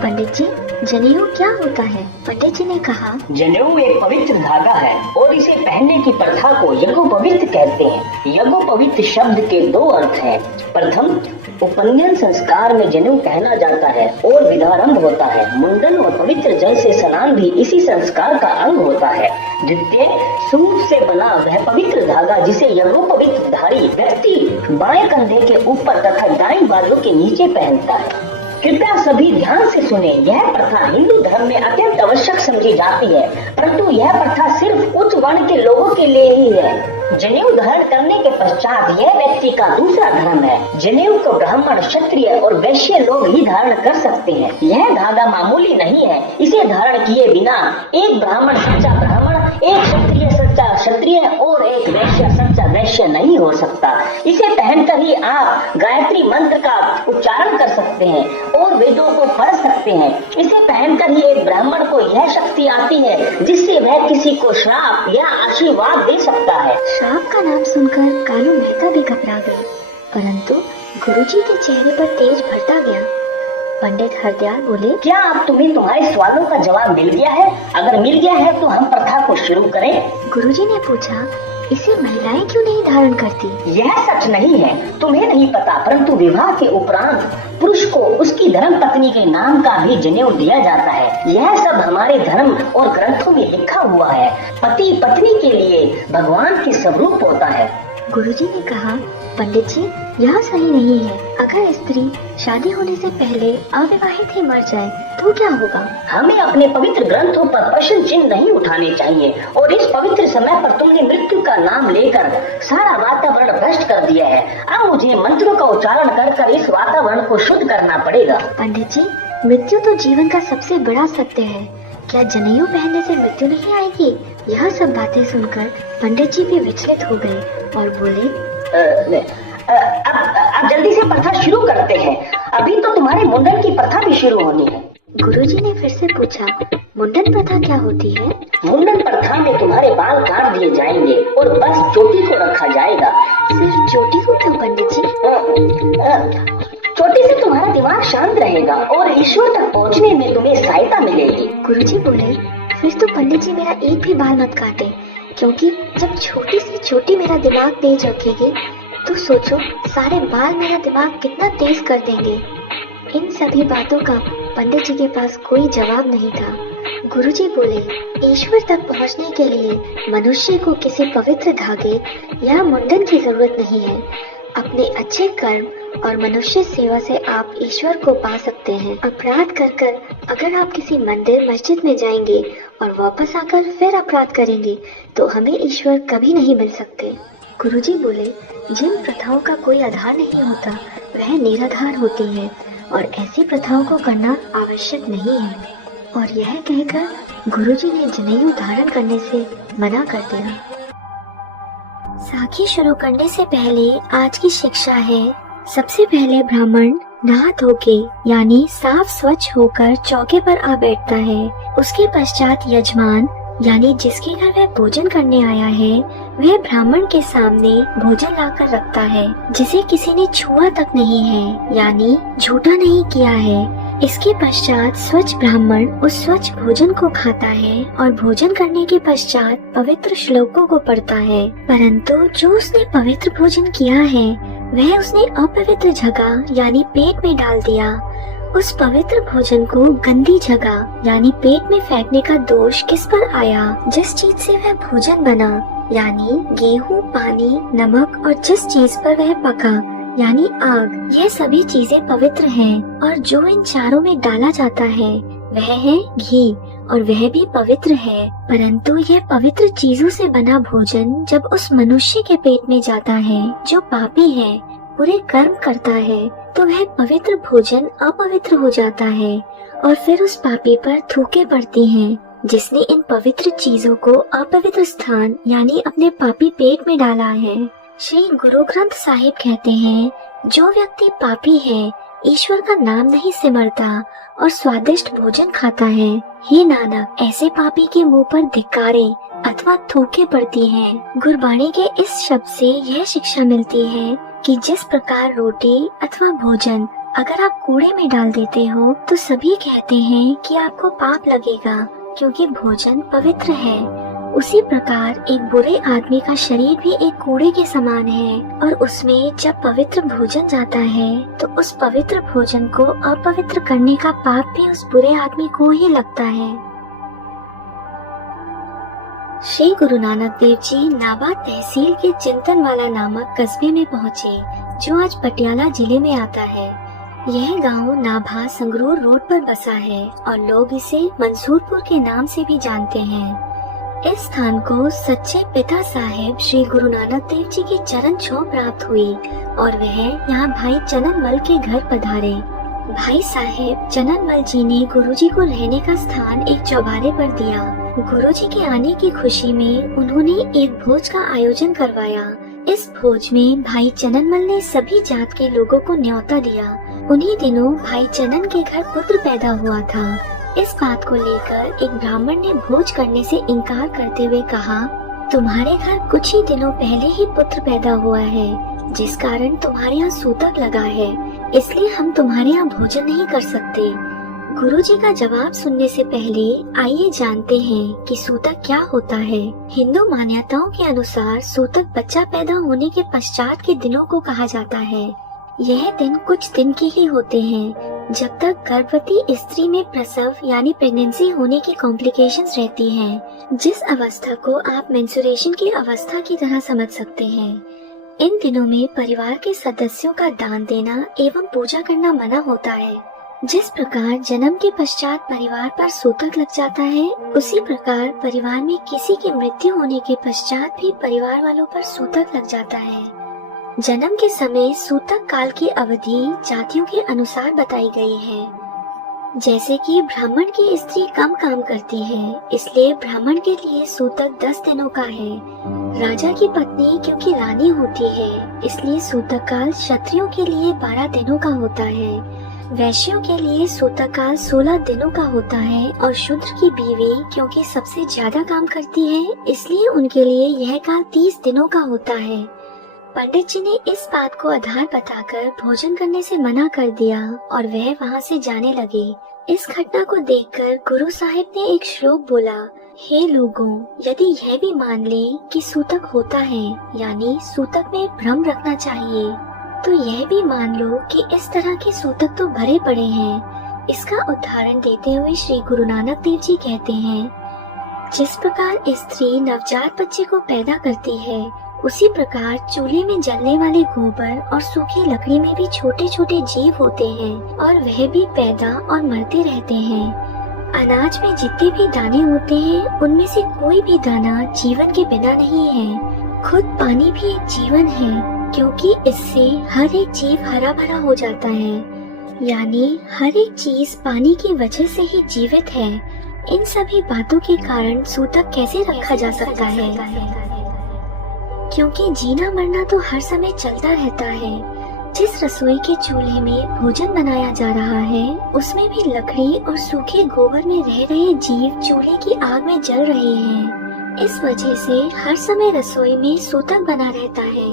पंडित जी, जनेऊ क्या होता है? पंडित जी ने कहा, जनेऊ एक पवित्र धागा है और इसे पहनने की प्रथा को यज्ञोपवीत कहते हैं। यज्ञोपवीत शब्द के 2 अर्थ हैं। प्रथम, उपनयन संस्कार में जनेऊ पहना जाता है और विधारंभ होता है। मुंडन और पवित्र जल से स्नान भी इसी संस्कार का अंग होता है। द्वितीय, सूत से बना वह पवित्र धागा जिसे यज्ञोपवीत धारी व्यक्ति बाएं कंधे के ऊपर तथा दाईं बाजू के नीचे पहनता है। कृपया सभी ध्यान से सुने, यह प्रथा हिंदू धर्म में अत्यंत आवश्यक समझी जाती है, परंतु यह प्रथा सिर्फ उच्च वर्ण के लोगों के लिए ही है। जनेऊ धारण करने के पश्चात यह व्यक्ति का दूसरा धर्म है। जनेऊ को ब्राह्मण, क्षत्रिय और वैश्य लोग ही धारण कर सकते हैं। यह धागा मामूली नहीं है। इसे धारण किए बिना एक ब्राह्मण सच्चा ब्राह्मण, एक क्षत्रिय सच्चा क्षत्रिय और एक वैश्य सच्चा वैश्य नहीं हो सकता। इसे पहनकर ही आप गायत्री मंत्र का उच्चारण कर सकते हैं और वेदों को पढ़ सकते हैं। इसे पहनकर ही एक ब्राह्मण को यह शक्ति आती है जिससे वह किसी को श्राप या आशीर्वाद दे सकता है। श्राप का नाम सुनकर कालू मेहता भी घबरा गए, परंतु गुरुजी के चेहरे पर तेज भरता गया। पंडित हरदयाल बोले, क्या अब तुम्हें तुम्हारे सवालों का जवाब मिल गया है? अगर मिल गया है तो हम प्रथा को शुरू करें। गुरुजी ने पूछा, इसे महिलाएं क्यों नहीं धारण करती? यह सच नहीं है, तुम्हें नहीं पता, परंतु विवाह के उपरांत पुरुष को उसकी धर्म पत्नी के नाम का भी जनेऊ दिया जाता है। यह सब हमारे धर्म और ग्रंथों में लिखा हुआ है। पति पत्नी के लिए भगवान के स्वरूप होता है। गुरुजी ने कहा, पंडित जी, यह सही नहीं है। अगर स्त्री शादी होने से पहले अविवाहित ही मर जाए तो क्या होगा? हमें अपने पवित्र ग्रंथों पर प्रश्न चिन्ह नहीं उठाने चाहिए। और इस पवित्र समय पर तुमने मृत्यु का नाम लेकर सारा वातावरण भ्रष्ट कर दिया है। अब मुझे मंत्रों का उच्चारण कर इस वातावरण को शुद्ध करना पड़ेगा। पंडित जी, मृत्यु तो जीवन का सबसे बड़ा सत्य है। क्या जनेऊ पहनने से मृत्यु नहीं आएगी? यह सब बातें सुनकर पंडित जी भी विचलित हो गए और बोले, अब जल्दी से प्रथा शुरू करते हैं। अभी तो तुम्हारे मुंडन की प्रथा भी शुरू होनी है। गुरुजी ने फिर से पूछा, मुंडन प्रथा क्या होती है? मुंडन प्रथा में तुम्हारे बाल काट दिए जाएंगे और बस चोटी को रखा जाएगा। सिर्फ चोटी को क्यों पंडित जी? चोटी से तुम्हारा दिमाग शांत रहेगा और ईश्वर तक पहुंचने में तुम्हें सहायता मिलेगी। गुरुजी बोले, फिर तो पंडित जी मेरा एक भी बाल मत काटे, क्योंकि जब छोटी से छोटी मेरा दिमाग तेज रखेगी तो सोचो सारे बाल मेरा दिमाग कितना तेज कर देंगे। इन सभी बातों का पंडित जी के पास कोई जवाब नहीं था। गुरुजी बोले, ईश्वर तक पहुंचने के लिए मनुष्य को किसी पवित्र धागे या मुंडन की जरूरत नहीं है। अपने अच्छे कर्म और मनुष्य सेवा से आप ईश्वर को पा सकते हैं। अपराध कर अगर आप किसी मंदिर मस्जिद में जाएंगे और वापस आकर फिर अपराध करेंगे तो हमें ईश्वर कभी नहीं मिल सकते। गुरुजी बोले, जिन प्रथाओं का कोई आधार नहीं होता वह निराधार होती है और ऐसी प्रथाओं को करना आवश्यक नहीं है। और यह कहकर गुरुजी ने जनेऊ धारण करने से मना कर दिया। साखी शुरू करने से पहले आज की शिक्षा है, सबसे पहले ब्राह्मण नहा धोके यानी साफ स्वच्छ होकर चौके पर आ बैठता है। उसके पश्चात यजमान यानी जिसके घर वह भोजन करने आया है वह ब्राह्मण के सामने भोजन लाकर रखता है, जिसे किसी ने छुआ तक नहीं है यानी झूठा नहीं किया है। इसके पश्चात स्वच्छ ब्राह्मण उस स्वच्छ भोजन को खाता है और भोजन करने के पश्चात पवित्र श्लोकों को पढ़ता है। परंतु जो उसने पवित्र भोजन किया है वह उसने अपवित्र जगह यानी पेट में डाल दिया। उस पवित्र भोजन को गंदी जगह यानी पेट में फेंकने का दोष किस पर आया? जिस चीज से वह भोजन बना यानी गेहूं, पानी, नमक और जिस चीज पर वह पका यानी आग, यह सभी चीजें पवित्र हैं और जो इन चारों में डाला जाता है वह है घी और वह भी पवित्र है। परंतु यह पवित्र चीजों से बना भोजन जब उस मनुष्य के पेट में जाता है जो पापी है, बुरे कर्म करता है, तो वह पवित्र भोजन अपवित्र हो जाता है और फिर उस पापी पर थूके पड़ती हैं, जिसने इन पवित्र चीजों को अपवित्र स्थान यानी अपने पापी पेट में डाला है। श्री गुरु ग्रंथ साहिब कहते हैं, जो व्यक्ति पापी है, ईश्वर का नाम नहीं सिमरता और स्वादिष्ट भोजन खाता है, हे नानक, ऐसे पापी के मुंह पर धिक्कारे अथवा थूके पड़ती हैं। गुरबाणी के इस शब्द से यह शिक्षा मिलती है कि जिस प्रकार रोटी अथवा भोजन अगर आप कूड़े में डाल देते हो तो सभी कहते हैं कि आपको पाप लगेगा क्योंकि भोजन पवित्र है। उसी प्रकार एक बुरे आदमी का शरीर भी एक कूड़े के समान है और उसमें जब पवित्र भोजन जाता है तो उस पवित्र भोजन को अपवित्र करने का पाप भी उस बुरे आदमी को ही लगता है। श्री गुरु नानक देव जी नाभा तहसील के चिंतनवाला नामक कस्बे में पहुँचे, जो आज पटियाला जिले में आता है। यह गांव नाभा संगरूर रोड पर बसा है और लोग इसे मंसूरपुर के नाम से भी जानते हैं। इस स्थान को सच्चे पिता साहेब श्री गुरु नानक देव जी की चरण छांव प्राप्त हुई और वह यहाँ भाई चनन मल के घर पधारे। भाई साहेब चनन मल जी ने गुरुजी को रहने का स्थान एक चौबारे पर दिया। गुरुजी के आने की खुशी में उन्होंने एक भोज का आयोजन करवाया। इस भोज में भाई चनन मल ने सभी जात के लोगों को न्योता दिया। उन्हीं दिनों भाई चनन के घर पुत्र पैदा हुआ था। इस बात को लेकर एक ब्राह्मण ने भोज करने से इनकार करते हुए कहा, तुम्हारे घर कुछ ही दिनों पहले ही पुत्र पैदा हुआ है, जिस कारण तुम्हारे यहाँ सूतक लगा है। इसलिए हम तुम्हारे यहाँ भोजन नहीं कर सकते। गुरुजी का जवाब सुनने से पहले आइए जानते हैं कि सूतक क्या होता है। हिंदू मान्यताओं के अनुसार सूतक बच्चा पैदा होने के पश्चात के दिनों को कहा जाता है। यह दिन कुछ दिन के ही होते हैं, जब तक गर्भवती स्त्री में प्रसव यानी प्रेगनेंसी होने की कॉम्प्लिकेशंस रहती हैं, जिस अवस्था को आप मेंस्ट्रुएशन की अवस्था की तरह समझ सकते हैं। इन दिनों में परिवार के सदस्यों का दान देना एवं पूजा करना मना होता है। जिस प्रकार जन्म के पश्चात परिवार पर सूतक लग जाता है, उसी प्रकार परिवार में किसी की मृत्यु होने के पश्चात भी परिवार वालों पर सूतक लग जाता है। जन्म के समय सूतक काल की अवधि जातियों के अनुसार बताई गई है। जैसे कि ब्राह्मण की स्त्री कम काम करती है, इसलिए ब्राह्मण के लिए सूतक 10 दिनों का है। राजा की पत्नी क्योंकि रानी होती है, इसलिए सूतक काल क्षत्रियों के लिए 12 दिनों का होता है। वैश्यों के लिए सूतक काल 16 दिनों का होता है और शूद्र की बीवी क्योंकि सबसे ज्यादा काम करती है, इसलिए उनके लिए यह काल 30 दिनों का होता है। पंडित जी ने इस बात को आधार बताकर भोजन करने से मना कर दिया और वह वहाँ से जाने लगे। इस घटना को देखकर गुरु साहिब ने एक श्लोक बोला, हे लोगों, यदि यह भी मान लें कि सूतक होता है यानी सूतक में भ्रम रखना चाहिए, तो यह भी मान लो कि इस तरह के सूतक तो भरे पड़े हैं। इसका उदाहरण देते हुए श्री गुरु नानक देव जी कहते हैं, जिस प्रकार स्त्री नवजात बच्चे को पैदा करती है, उसी प्रकार चूल्हे में जलने वाले गोबर और सूखी लकड़ी में भी छोटे छोटे जीव होते हैं और वह भी पैदा और मरते रहते हैं। अनाज में जितने भी दाने होते हैं, उनमें से कोई भी दाना जीवन के बिना नहीं है। खुद पानी भी एक जीवन है, क्योंकि इससे हर एक जीव हरा भरा हो जाता है, यानी हर एक चीज पानी की वजह से ही जीवित है। इन सभी बातों के कारण सूतक कैसे रखा जा सकता है? क्योंकि जीना मरना तो हर समय चलता रहता है। जिस रसोई के चूल्हे में भोजन बनाया जा रहा है, उसमें भी लकड़ी और सूखे गोबर में रह रहे जीव चूल्हे की आग में जल रहे हैं। इस वजह से हर समय रसोई में सूतक बना रहता है।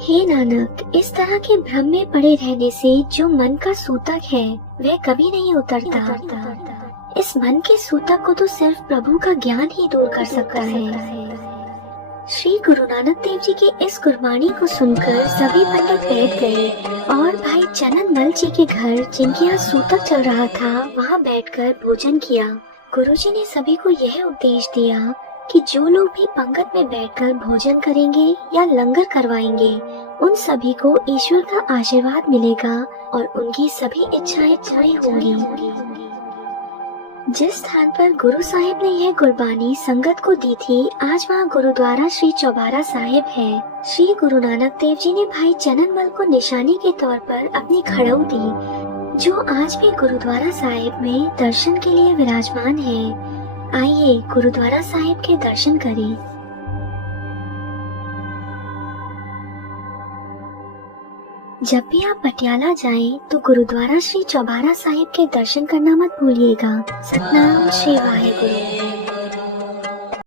हे नानक, इस तरह के भ्रम में पड़े रहने से जो मन का सूतक है, वह कभी नहीं उतरता। इस मन के सूतक को तो सिर्फ प्रभु का ज्ञान ही दूर कर सकता है। श्री गुरु नानक देव जी की इस गुरबाणी को सुनकर सभी पंडित बैठ गए और भाई चनन मल जी के घर, जिनके यहाँ सूतक चल रहा था, वहाँ बैठकर भोजन किया। गुरुजी ने सभी को यह उपदेश दिया कि जो लोग भी पंगत में बैठकर भोजन करेंगे या लंगर करवाएंगे, उन सभी को ईश्वर का आशीर्वाद मिलेगा और उनकी सभी इच्छाएं पूरी होंगी। जिस स्थान पर गुरु साहिब ने यह गुरबानी संगत को दी थी, आज वहाँ गुरुद्वारा श्री चौबारा साहिब है। श्री गुरु नानक देव जी ने भाई चनन मल को निशानी के तौर पर अपनी खड़ऊ दी, जो आज भी गुरुद्वारा साहिब में दर्शन के लिए विराजमान है। आइए गुरुद्वारा साहिब के दर्शन करें। जब भी आप पटियाला जाएं, तो गुरुद्वारा श्री चौबारा साहिब के दर्शन करना मत भूलिएगा। सतनाम श्री वाहेगुरु।